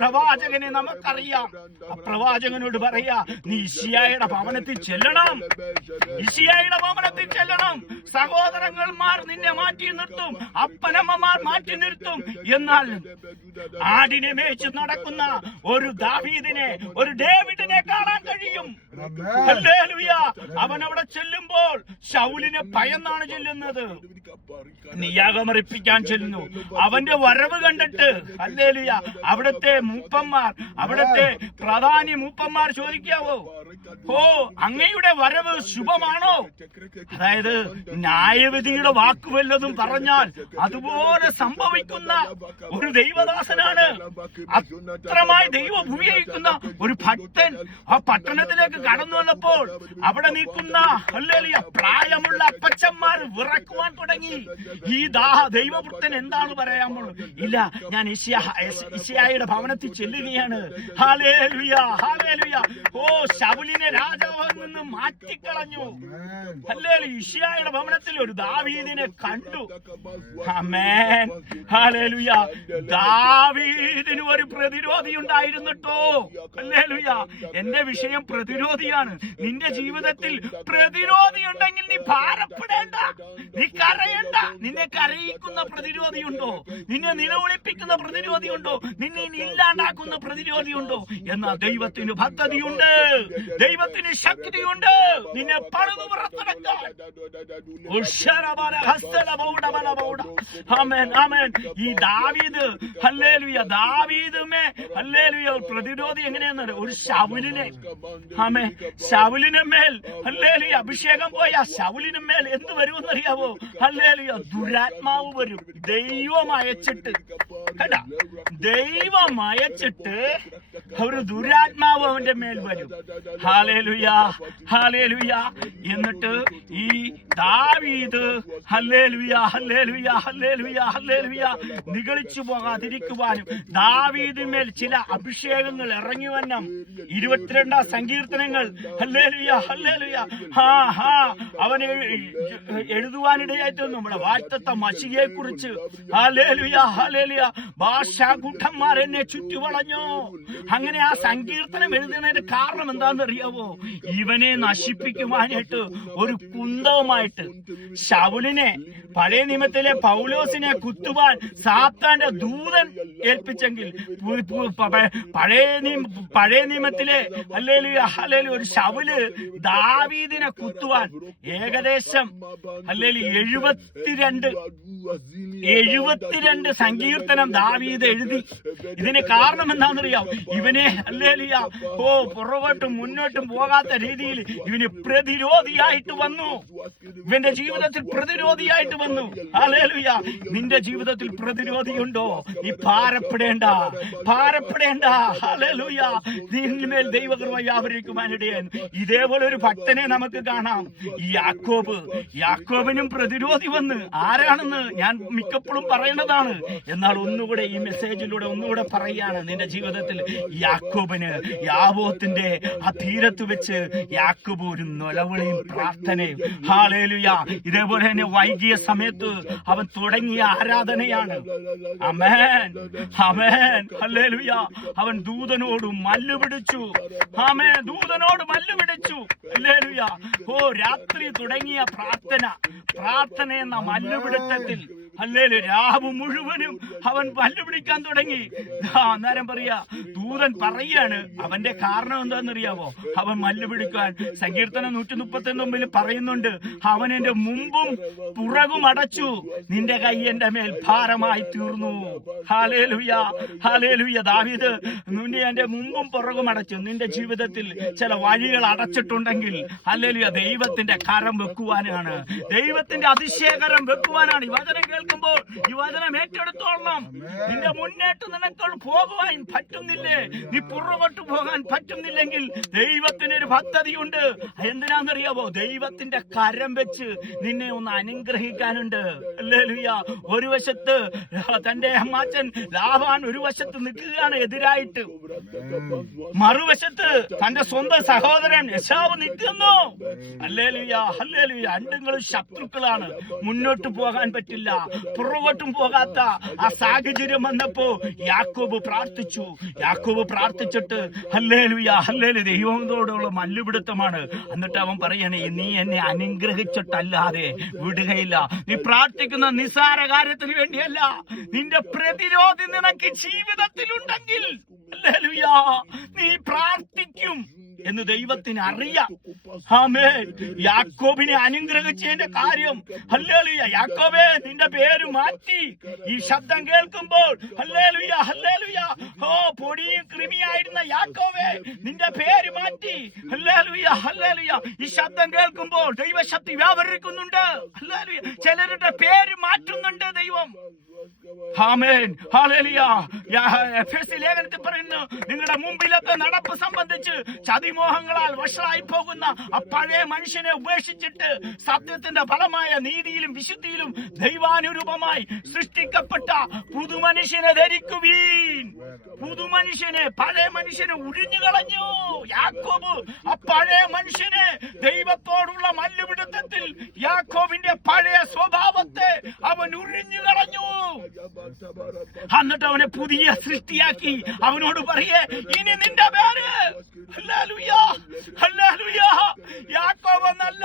പ്രവാചകനെ നമുക്കറിയാം. ആ പ്രവാചകനോട് പറയാ, നീ ഇശ്ശിയായുടെ ഭവനത്തിൽ ചെല്ലണം, ഇശ്ശിയായുടെ ഭവനത്തിൽ ചെല്ലണം. സഹോദരന്മാർ നിന്നെ മാറ്റി നിർത്തും, അപ്പനമ്മമാർ മാറ്റി നിർത്തും. എന്നാൽ ആടിനെ മേച്ച് നടക്കുന്ന ഒരു ദാവീദിനെ, ഒരു ഡേവിഡിനെ കാണാൻ കഴിയും. ഹല്ലേലൂയ അവൻ അവിടെ ചെല്ലുമ്പോൾ ശൗലിനെ ഭയന്നാണ് ചെല്ലുന്നത്, നിയാഗമർപ്പിക്കാൻ ചെല്ലുന്നു. അവന്റെ വരവ് കണ്ടിട്ട് ഹല്ലേലൂയ അവിടുത്തെ മൂപ്പന്മാർ, അവിടുത്തെ പ്രധാനി മൂപ്പന്മാർ ചോദിക്കാവോ? അങ്ങയുടെ വരവ് ശുഭമാണോ? അതായത് ന്യായവിധിയുടെ വാക്കുവല്ലതും പറഞ്ഞാൽ അതുപോലെ സംഭവിക്കുന്ന ഒരു ദൈവദാസനാണ്. അത്രമായി ദൈവം ഉപയോഗിക്കുന്ന ഒരു ഭക്തൻ ആ പട്ടണത്തിലേക്ക് കടന്നു വന്നപ്പോൾ അവിടെ നിൽക്കുന്ന പ്രായമുള്ള അപ്പച്ചന്മാർ വിറക്കുവാൻ തുടങ്ങി. ഈ ദൈവവൃത്തൻ എന്താണ് പറയാമോ? ഇല്ല, ഞാൻ ഇശ്യായുടെ ഭവനത്തിൽ ചെല്ലുകയാണ്. Hallelujah, hallelujah. ശൗലിനെ രാജാവിൽ നിന്ന് മാറ്റിക്കളഞ്ഞു. ഹല്ലേലൂയ. ഇശ്യായുടെ ഭവനത്തിൽ ഒരു ദാവീദിനെ കണ്ടു. ആമേൻ, ഹല്ലേലൂയ. ദാവീദിന് ഒരു പ്രതിരോധി ഉണ്ടായിരുന്നിട്ടോ. ഹല്ലേലൂയ. എന്റെ വിഷയം പ്രതിരോധിയാണ്. നിന്റെ ജീവിതത്തിൽ പ്രതിരോധി ഉണ്ടെങ്കിൽ നീ ഭാരപ്പെടേണ്ട, നീ കരയേണ്ട. നിന്നെ കരയിക്കുന്ന പ്രതിരോധിയുണ്ടോ? നിന്നെ നിലവിളിപ്പിക്കുന്ന പ്രതിരോധിയുണ്ടോ? നിന്നെ ഇല്ലാണ്ടാക്കുന്ന പ്രതിരോധിയുണ്ടോ? എന്നാൽ ദൈവത്തിന് പദ്ധതിയുണ്ട്, ദൈവത്തിന് ശക്തിയുണ്ട് നിന്നെ പണിതു പുറത്തെടുക്കാൻ. ഈ ദാവീദ്, ഹല്ലേലൂയ, ദാവീദുമേ ഹല്ലേലൂയ, പ്രതിരോധി എങ്ങനെയാന്ന് ഒരു ശൗലിനെ, ശൗലിന് മേൽ ഹല്ലേലൂയ അഭിഷേകം പോയ ശൗലിന് മേൽ എന്ത് വരുമെന്നറിയാവോ? ഹല്ലേലൂയ, ദുരാത്മാവ് വരും. ദൈവം അയച്ചിട്ട് കേട്ടാ, ദൈവം അയച്ചിട്ട് ഒരു ദുരാത്മാവ് അവന്റെ മേൽ വരും. Hallelujah, hallelujah. എന്നിട്ട് ഈ ദാവീദ് ഹല്ലേലൂയ, ഹല്ലേലൂയ, ഹല്ലേലൂയ, ഹല്ലേലൂയ നിഗളിച്ചു പോകാതിരിക്കുവാനും ദാവീദിന്മേൽ ചില അഭിഷേകങ്ങൾ ഇറങ്ങി വന്നം. 22 സങ്കീർത്തനങ്ങൾ ഹല്ലേലൂയ, ഹല്ലേലൂയ അവന് എഴുതുവാനിടയായിട്ട് നമ്മുടെ വാഴ്ത്തത്ത മശിയെ കുറിച്ച് ഹല്ലേലൂയ, ഹല്ലേലൂയ. ഭാഷാകൂട്ടന്മാർ എന്നെ ചുറ്റുവളഞ്ഞു. അങ്ങനെ ആ സങ്കീർത്തനം എഴുതുന്നതിന്റെ കാരണം എന്താണെന്ന് അറിയാവോ? ഇവനെ നശിപ്പിക്കുവാനായിട്ട് ഒരു കുന്തവുമായിട്ട് ശൗലിനെ, പഴയ നിയമത്തിലെ പൗലോസിനെ കുത്തുവാൻ സാത്താന്റെ ദൂതൻ ഏൽപ്പിച്ചെങ്കിൽ പഴയ നിയമത്തിലെ ഹല്ലേലൂയ, ഹല്ലേലൂയ ഒരു ശൗല് ദാവീദിനെ കുത്തുവാൻ ഏകദേശം ഹല്ലേലൂയ 72 സങ്കീർത്തനം ദാവീദ് എഴുതി. ഇതിന് കാരണം എന്താണെന്നറിയാം? ഇവനെ ഹല്ലേലൂയ പുറകോട്ടും മുന്നോട്ടും പോകാത്ത രീതിയിൽ ഇവന് പ്രതിരോധിയായിട്ട് വന്നു. ഇവന്റെ ജീവിതത്തിൽ പ്രതിരോധിയായിട്ട് വന്നു. ഹല്ലേലൂയ. നിന്റെ ജീവിതത്തിൽ പ്രതിരോധിയുണ്ടോ? നീ ഭാരപ്പെടേണ്ട, ഭാരപ്പെടേണ്ട. ഹല്ലേലൂയ. നിന്മേൽ ദൈവകൃപ വ്യാപരിക്കുവാനിടയാൻ. ഇതേപോലെ ഒരു ഭക്തനെ നമുക്ക് കാണാം. യാക്കോബിനും പ്രതിരോധി വന്ന്. ആരാണെന്ന് ഞാൻ മിക്കപ്പോഴും പറയേണ്ടതാണ്, എന്നാൽ ഒന്നുകൂടെ ഈ മെസ്സേജിലൂടെ ഒന്നുകൂടെ പറയുകയാണ്. നിന്റെ ജീവിതത്തിൽ യാക്കോബിന് യാബോത്തിന്റെ ആ തീരത്ത് വെച്ച് യാക്കോബ് ഒരു നിലവിളിയും പ്രാർത്ഥനയും ഹല്ലേലൂയ. ഇതേപോലെ തന്നെ വൈകിയ സമയത്ത് അവൻ തുടങ്ങിയ ആരാധനയാണ്. ആമേൻ, ആമേൻ, ഹല്ലേലൂയ. അവൻ ദൂതനോട് മല്ലുപിടിച്ചു. ആമേൻ, ദൂതനോട് മല്ലുപിടിച്ചു. ഹല്ലേലൂയ. രാത്രി തുടങ്ങിയ പ്രാർത്ഥന എന്ന മല്ലുപിടുത്തത്തിൽ ഹല്ലേലൂയ രാവ് മുഴുവനും അവൻ മല്ലുപിടിക്കാൻ തുടങ്ങി. അന്നേരം പറയാ, ദൂതൻ പറയാണ് അവന്റെ കാരണം എന്താണെന്നറിയാവോ? അവൻ മല്ലുപിടിക്കാൻ സങ്കീർത്തനം 139 പറയുന്നുണ്ട്, അവൻ എന്റെ മുമ്പും പുറകും അടച്ചു, നിന്റെ കൈ എന്റെ മേൽ ഭാരമായി തീർന്നു. Hallelujah, hallelujah. ദാവീദ്, നിന്നെ എന്റെ മുമ്പും പുറകും അടച്ചു. നിന്റെ ജീവിതത്തിൽ ചില വഴികൾ അടച്ചിട്ടുണ്ടെങ്കിൽ ഹല്ലേലൂയ ദൈവത്തിന്റെ കരം വെക്കുവാനാണ്, ദൈവത്തിന്റെ അതിശയകരം വെക്കുവാനാണ്. ഈ വചനം കേൾക്കുമ്പോൾ ഈ വചനം ഏറ്റെടുത്തോളണം. നിന്റെ മുന്നേറ്റ് നിനക്ക് പോകുവാൻ പറ്റുന്നില്ലേ? നീ പുറകോട്ട് പോകാൻ പറ്റുന്നില്ലെങ്കിൽ ദൈവത്തിനൊരു പദ്ധതിയുണ്ട്. എന്തിനാണെന്നറിയാവോ? ദൈവത്തിന്റെ കരം വെച്ച് നിന്നെ ഒന്ന് അനുഗ്രഹിക്കാനുണ്ട്. ഹല്ലേലൂയ. ഒരു വശത്ത് തന്റെ അമ്മാച്ചൻ ലാബാൻ ഒരു വശത്ത് നിൽക്കുകയാണ് എതിരായിട്ട്, മറുവശത്ത് തന്റെ സ്വന്തം സഹോദരൻ യേശാവ് നിൽക്കുന്നു. ഹല്ലേലൂയ, ഹല്ലേലൂയ. രണ്ടുങ്ങളും ശത്രുക്കളാണ്. മുന്നോട്ട് പോകാൻ പറ്റില്ല, പുറകോട്ടും പോകാത്ത ആ സാഹചര്യം വന്നപ്പോ യാക്കോബ് പ്രാർത്ഥിച്ചു. യാക്കോബ് പ്രാർത്ഥിച്ചിട്ട് ഹല്ലേലൂയ, ഹല്ലേലൂയ ദൈവത്തോടുള്ള മല്ലുപിടുത്തമാണ്. എന്നിട്ട് അവൻ പറയണേ, നീ എന്നെ അനുഗ്രഹിച്ചിട്ടല്ലാതെ വിടുകയില്ല. നീ പ്രാർത്ഥിക്കുന്ന നിസ്സാര കാര്യത്തിന് വേണ്ടിയല്ല. നിന്റെ പ്രതിരോധി നിനക്ക് ജീവിതത്തിലുണ്ടെങ്കിൽ ഹല്ലേലൂയ നീ പ്രാർത്ഥിക്കും എന്ന് ദൈവത്തിന് അറിയാം. ആമേൻ. യാക്കോബിനെ അനുഗ്രഹിച്ചതിന്റെ കാര്യം, ഹല്ലേലൂയ, യാക്കോബേ നിന്റെ പേര് മാറ്റി. ഈ ശബ്ദം കേൾക്കുമ്പോൾ ഹല്ലേലൂയ, ഹല്ലേലൂയ, പൊടിയും കൃമിയായിരുന്ന യാക്കോബേ നിന്റെ പേര് മാറ്റി. Hallelujah, hallelujah. ഈ ശബ്ദം കേൾക്കുമ്പോൾ ദൈവശക്തി വ്യാപരിക്കുന്നുണ്ട്. ഹല്ലേലൂയ. ചിലരുടെ പേര് മാറ്റുന്നുണ്ട് ദൈവം. ആമേൻ, ഹല്ലേലൂയ. എഫെസ്യ ലേഖനത്തിൽ പറയുന്നു, നിങ്ങളുടെ മുമ്പിലത്തെ നടപ്പ് സംബന്ധിച്ച് ചതിമോഹങ്ങളാൽ വഷളായി പോകുന്ന ആ പഴയ മനുഷ്യനെ ഉപേക്ഷിച്ചിട്ട് സത്യത്തിന്റെ ഫലമായ നീതിയിലും വിശുദ്ധിയിലും ദൈവാനുരൂപമായി സൃഷ്ടിക്കപ്പെട്ട പുതുമനുഷ്യനെ ധരിക്കുവീൻ. പുതുമനുഷ്യനെ, പഴയ മനുഷ്യനെ ഒഴിഞ്ഞു കളഞ്ഞു യാക്കോബ്. ആ പഴയ മനുഷ്യനെ ദൈവത്തോടുള്ള മല്ലുപിടുത്തത്തിൽ യാക്കോബിന്റെ പഴയ സ്വഭാവത്തെ അവൻ ഒഴിഞ്ഞു കളഞ്ഞു. എന്നിട്ട് അവനെ പുതിയ സൃഷ്ടിയാക്കി. അവനോട് പറയേ, ഇനി നിന്റെ പേര് ഹല്ലേലൂയ, ഹല്ലേലൂയ, യാക്കോബ് എന്നല്ല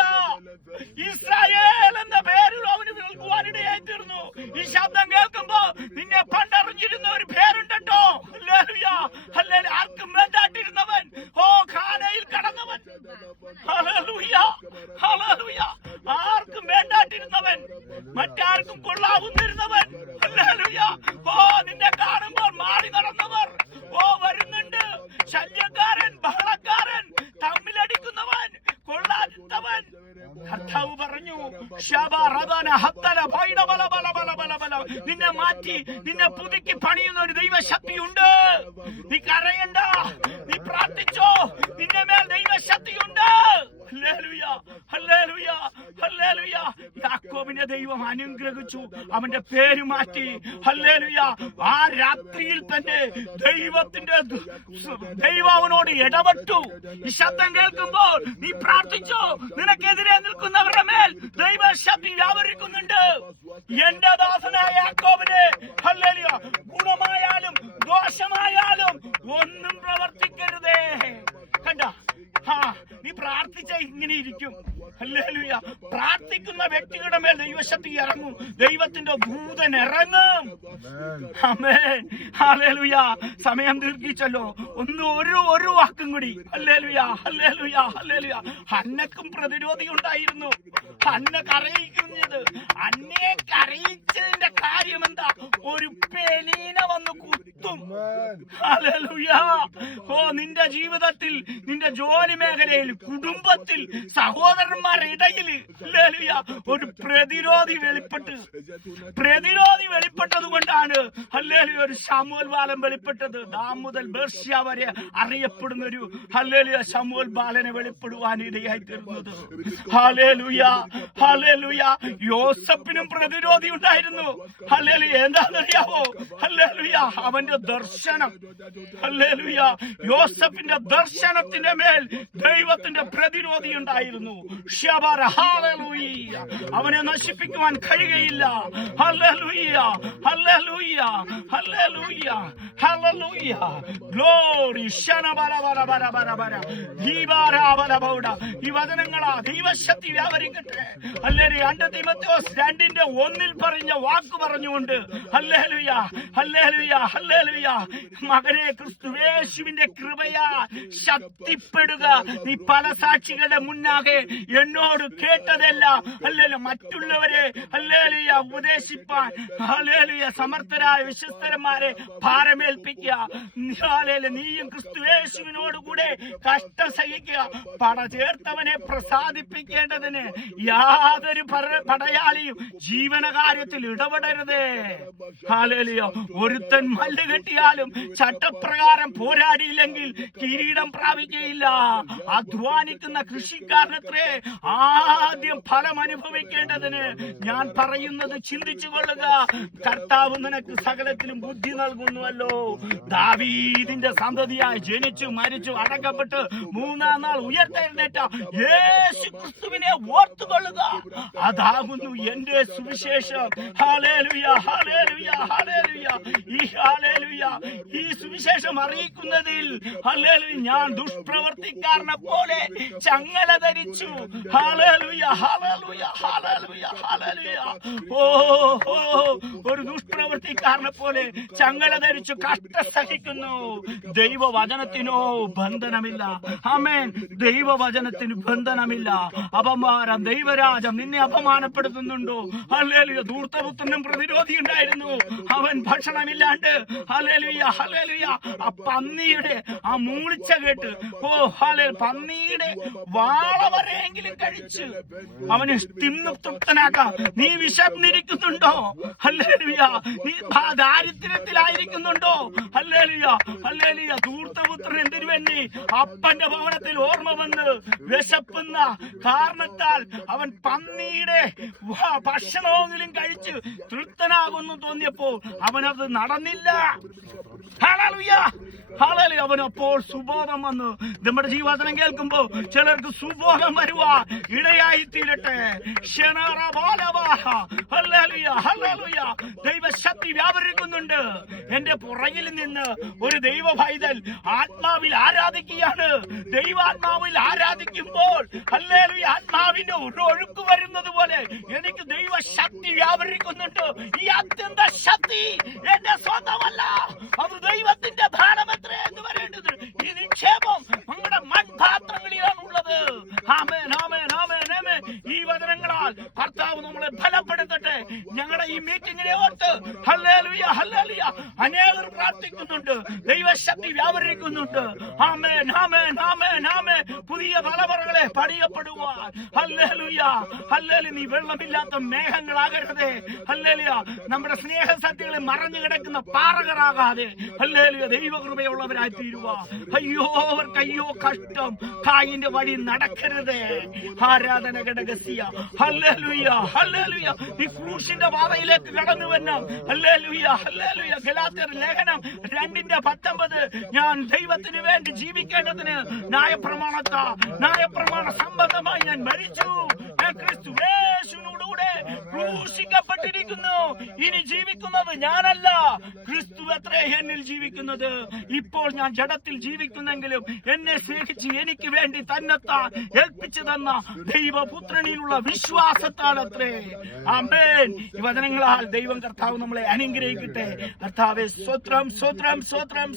ഇസ്രായേൽ എന്ന പേരിൽ അവന് നൽകുവാനിടയായി തീർന്നു. ഈ ശബ്ദം കേൾക്കുമ്പോ നിന്നെ പണ്ടറിഞ്ഞിരുന്ന ഒരു പേരുണ്ടോ? Hallelujah, hallelujah. ആർക്കും വേണ്ടാട്ടിരുന്നവൻ, ഖാനയിൽ കടന്നവൻ. Hallelujah, hallelujah. ആർക്കും വേണ്ടാട്ടിരുന്നവൻ, മറ്റാർക്കും കൊള്ളാവുന്നിരുന്നവൻ. ഹല്ലേലൂയ. നിന്നെ കാണുമ്പോൾ മാറി നടന്നവർ വരുന്നുണ്ട്. ശല്യക്കാരൻ, ബഹളക്കാരൻ, തമ്മിലടിക്കുന്നവൻ, കൊള്ളാത്തവൻ. കർത്താവ് പറഞ്ഞു, നിന്നെ മാറ്റി, നിന്നെ പുതുക്കി പണിയുന്ന ഒരു ദൈവശക്തിയുണ്ട്. നീ കരയണ്ട, നീ പ്രാർത്ഥിച്ചോ, നിന്റെ മേൽ ദൈവശക്തിയുണ്ട്. ഹല്ലേലൂയ, ഹല്ലേലൂയ, ഹല്ലേലൂയ. യാക്കോബിനെ ദൈവം അനുഗ്രഹിച്ചു, അവന്റെ പേര് മാറ്റി. ഹല്ലേലൂയ. ആ രാത്രിയിൽ തന്നെ ദൈവം അവനോട് ഇടപെട്ടു. ഈ ശബ്ദം കേൾക്കുമ്പോൾ നീ പ്രാർത്ഥിച്ചോ, നിനക്കെതിരെ നിൽക്കുന്നവരുടെ മേൽ ദൈവശക്തി വ്യാപരിക്കുന്നുണ്ട്. എന്റെ ദാസനായ യാക്കോബിനെ, ഹല്ലേലൂയ, ഗുണമായാലും ദോഷമായാലും ഒന്നും പ്രവർത്തിക്കരുതേ. കണ്ട, നീ പ്രാർത്ഥിച്ച ഇങ്ങനെ ഇരിക്കും. ഹല്ലേലൂയ. പ്രാർത്ഥിക്കുന്ന വ്യക്തികളുടെ മേൽ ദൈവശക്തി ഇറങ്ങും, ദൈവത്തിന്റെ ദൂതൻ ഇറങ്ങും. ആമേൻ, ഹല്ലേലൂയ. സമയം ദീർഘിച്ചല്ലോ, ഒരു വാക്കും കൂടി. ഹല്ലേലൂയ, ഹല്ലേലൂയ, ഹല്ലേലൂയ. ഹന്നക്കും പ്രതിരോധി ഉണ്ടായിരുന്നു. ഹന്ന കരയിക്കുന്നത്, അന്നയെ കരയിച്ചതിന്റെ കാര്യം എന്താ? ഒരു പെലീന വന്ന് കുത്തും. ഹല്ലേലൂയ. നിന്റെ ജീവിതത്തിൽ, നിന്റെ ജോലി മേഖലയിൽ, കുടുംബത്തിൽ, സഹോദരന്മാരുടെ ഇടയിൽ ഹല്ലേലൂയ ഒരു പ്രതിരോധി വെളിപ്പെട്ടത് കൊണ്ടാണ് ഹല്ലേലൂയ ഒരു ശമൂവേൽ ബാലൻ വെളിപ്പെട്ടത്. ദാൻ മുതൽ ബേർഷ്യ വരെ അറിയപ്പെടുന്ന ഒരു ഹല്ലേലൂയ ശമൂവേൽ ബാലനെ വെളിപ്പെടുവാൻ ഇടയായി തീർന്നത്. Hallelujah, hallelujah. യോസഫിനും പ്രതിരോധി ഉണ്ടായിരുന്നു. ഹല്ലേലൂയ. എന്താണെന്നറിയാവോ? ഹല്ലേലൂയ, അവന്റെ ദർശനം. ഹല്ലേലൂയ. യോസഫിന്റെ ദർശനത്തിന്റെ മേൽ ദൈവത്തിന്റെ പ്രതിരോധി ഉണ്ടായിരുന്നു. ഹല്ലേലൂയ. അവനെ നശിപ്പിക്കുവാൻ കഴിയുകയില്ല. ഹല്ലേലൂയ, ഹല്ലേലൂയ, ഹല്ലേലൂയ, ഹല്ലേലൂയ. ഗ്ലോറി. ഈ വചനങ്ങളാ ദൈവശക്തി വ്യാപരിക്കട്ടെ. ഹല്ലേലൂയ. 2 തീമോഥെയോസ് 2:1 പറഞ്ഞ വാക്ക് പറഞ്ഞുകൊണ്ട് ഹല്ലേലൂയ, ഹല്ലേലൂയ, ഹല്ലേലൂയ. മകനെ, ക്രിസ്തുയേശുവിന്റെ കൃപയാ ശക്തിപ്പെടുക. നീ പല സാക്ഷികളുടെ മുന്നാകെ എന്നോട് കേട്ടതല്ല ഹല്ലേലൂയ മറ്റുള്ളവരെ ഹല്ലേലൂയ ഉപദേശിപ്പാൻ ഹല്ലേലൂയ സമർത്ഥരായ വിശ്വസ്തന്മാരെ ഭാരമേൽപ്പിക്കുക. ഹല്ലേലൂയ. നീയും ക്രിസ്തുയേശുവിനോട് കൂടെ കഷ്ടം സഹിക്കുക. പട ചേർത്തവനെ പ്രസാദിപ്പിക്കേണ്ടതിന് യാതൊരു പടയാളിയും ജീവനകാര്യത്തിൽ ഇടപെടരുതേ. ഹല്ലേലൂയ. ഒരുത്തൻ മല്ല് കെട്ടിയാലും ചട്ടപ്രകാരം പോരാടിയില്ലെങ്കിൽ കിരീടം പ്രാപിക്കുകയില്ല. അധ്വാനിക്കുന്ന കൃഷിക്കാരനത്രേ ആദ്യം ഫലം അനുഭവിക്കേണ്ടതിന്. ഞാൻ പറയുന്നത് ചിന്തിച്ചു കൊള്ളുക. കർത്താവ് നിനക്ക് സകലത്തിലും ബുദ്ധി നൽകുന്നുവല്ലോ. ദാവീദിന്റെ സന്തതിയായി ജനിച്ചു, മരിച്ചു, അടക്കപ്പെട്ട് 3-ാം നാൾ ഉയർത്തെഴുന്നേറ്റ യേശു ക്രിസ്തുവിനെ ഓർത്തുകൊള്ളുക. അതാകുന്നു എന്റെ സുവിശേഷം. ഹല്ലേലൂയ, ഹല്ലേലൂയ, ഹല്ലേലൂയ. ഈ സുവിശേഷം അറിയിക്കുന്നതിൽ ഹല്ലേലൂയ ഞാൻ ദുഷ്പ്രവർത്തിക്കാരനെ പോലെ ചങ്ങല ധരിച്ചു. ഹല്ലേലൂയ, ഹല്ലേലൂയ, ഹല്ലേലൂയ, ഹല്ലേലൂയ. ഒരു ദുഷ്പ്രവർത്തിക്കാരനെ പോലെ ചങ്ങല ധരിച്ചു കഷ്ടം സഹിക്കുന്നു. ദൈവവചനത്തിനോ ബന്ധനമില്ല. ആമേൻ. ദൈവവചനത്തിന് ബന്ധനമില്ല. അപമാനം, ദൈവരാജം നിന്നെ അപമാനപ്പെടുത്തുന്നുണ്ടോ? ഹല്ലേലൂയ. ധൂർത്തപുത്രനും പ്രതിരോധി ഉണ്ടായിരുന്നു. അവൻ ഭക്ഷണമില്ലാണ്ട് ഹല്ലേലൂയ ഹല്ലേലൂയ ആ പന്നിയുടെ ആ മൂളിച്ച കേട്ട് പന്നിയുടെ വാള വരെയെങ്കിലും കഴിച്ച് അവനെ തിന്നു തൃപ്തനാക്കാം. നീ വിശന്നിരിക്കുന്നുണ്ടോ? ഹല്ലേലൂയ. നീ ദാരിദ്ര്യത്തിലായിരിക്കുന്നുണ്ടോ? Hallelujah hallelujah. ധൂർത്തപുത്രൻ എന്തിനു വേണ്ടി? അപ്പന്റെ ഭവനത്തിൽ ഓർമ്മ വന്ന് വിശപ്പുന്ന കാരണത്താൽ അവൻ പന്നിയുടെ ഭക്ഷണമെങ്കിലും കഴിച്ച് തൃപ്തനാകുന്നു തോന്നിയപ്പോൾ അവനത് നടന്നില്ല. Hallelujah hallelujah. അവനപ്പോൾ സുബോധം വന്നു. നമ്മുടെ ജീവവചനം കേൾക്കുമ്പോ ചിലർക്ക് സുബോധം വരുവാ ഇടയായി തീരട്ടെ. Hallelujah hallelujah. ദൈവശക്തി വ്യാപരിക്കുന്നുണ്ട്. എന്റെ പുറകിൽ നിന്ന് ഒരു ദൈവ പൈതൽ ആത്മാവിൽ ആരാധിക്കുകയാണ്. ദൈവാത്മാവിൽ ആരാധിക്കുമ്പോൾ ഹല്ലേലൂയ ആത്മാവിന്റെ ഒരു ഒഴുക്ക് വരുന്നത് പോലെ എനിക്ക് ദൈവശക്തി വ്യാപരിക്കുന്നുണ്ട്. ഈ അത്യന്ത ശക്തി എന്റെ സ്വന്തമല്ല, അത് ദൈവത്തിന്റെ ദാനമത്രേ എന്ന് പറയേണ്ടത്. ഈ നിക്ഷേപം നമ്മുടെ മൺപാത്രങ്ങളിലാണ് ഉള്ളത്. ആമേൻ ആമേൻ ആമേൻ ആമേൻ. ഈ വചനങ്ങളാൽ കർത്താവ് നമ്മളെ ബലപ്പെടുത്തട്ടെ. ഞങ്ങളുടെ ഈ മീറ്റിംഗിനെ ഓർത്ത് ഹല്ലേലൂയ ഹല്ലേലൂയ അനേകർ പ്രാർത്ഥിക്കുന്നുണ്ട്. ദൈവശക്തി വ്യാപരിക്കുന്നുണ്ട്. ആമേൻ ആമേൻ ആമേൻ ആമേൻ. പുതിയ തലമുറകളെ പണിയപ്പെടുവാൻ ഹല്ലേലൂയ ഹല്ലേലൂയ. നീ വെള്ളമില്ലാത്ത മേഘങ്ങളാകരുതേ. ഹല്ലേലൂയ. നമ്മുടെ സ്നേഹസത്യങ്ങളിൽ മറഞ്ഞു കിടക്കുന്ന പാറകളാകാതെ ഹല്ലേലൂയ ദൈവകൃപയുള്ളവരായി തീരുക. അയ്യോ അവർക്ക് അയ്യോ കഷ്ടം. കായിന്റെ വഴി നടക്കരുതേ. ആരാധന ഘടകസിയ ഹല്ലേലൂയ ഹല്ലേലൂയ. നീ ക്രൂശിന്റെ പാതയിലേക്ക് കടന്നു വരണം. Hallelujah hallelujah. ഗലാത്യർ ലേഖനം 2:19 ഞാൻ ദൈവത്തിന് വേണ്ടി ജീവിക്കേണ്ടതിന് ന്യായപ്രമാണ സംബന്ധമായി ഞാൻ മരിച്ചു. ഞാൻ ക്രിസ്തുയേശുവിനോടുകൂടെ ക്രൂശിക്കപ്പെട്ടിരിക്കുന്നു. ഇനി ജീവിക്കുന്നത് ഞാനല്ല, ക്രിസ്തു അത്രേ എന്നിൽ ജീവിക്കുന്നത്. ഇപ്പോൾ ഞാൻ ജഡത്തിൽ ജീവിക്കുന്നെങ്കിലും എന്നെ സ്നേഹിച്ച് എനിക്ക് വേണ്ടി തന്നെത്താൻ ഏൽപ്പിച്ചു തന്ന ദൈവപുത്രനിലുള്ള വിശ്വാസത്താൽ അത്രേ. ആമേൻ. ഈ വചനങ്ങളാൽ ദൈവം കർത്താവ് നമ്മളെ അനുഗ്രഹിക്കട്ടെ. കർത്താവേ സ്തോത്രം സ്തോത്രം സ്തോത്രം.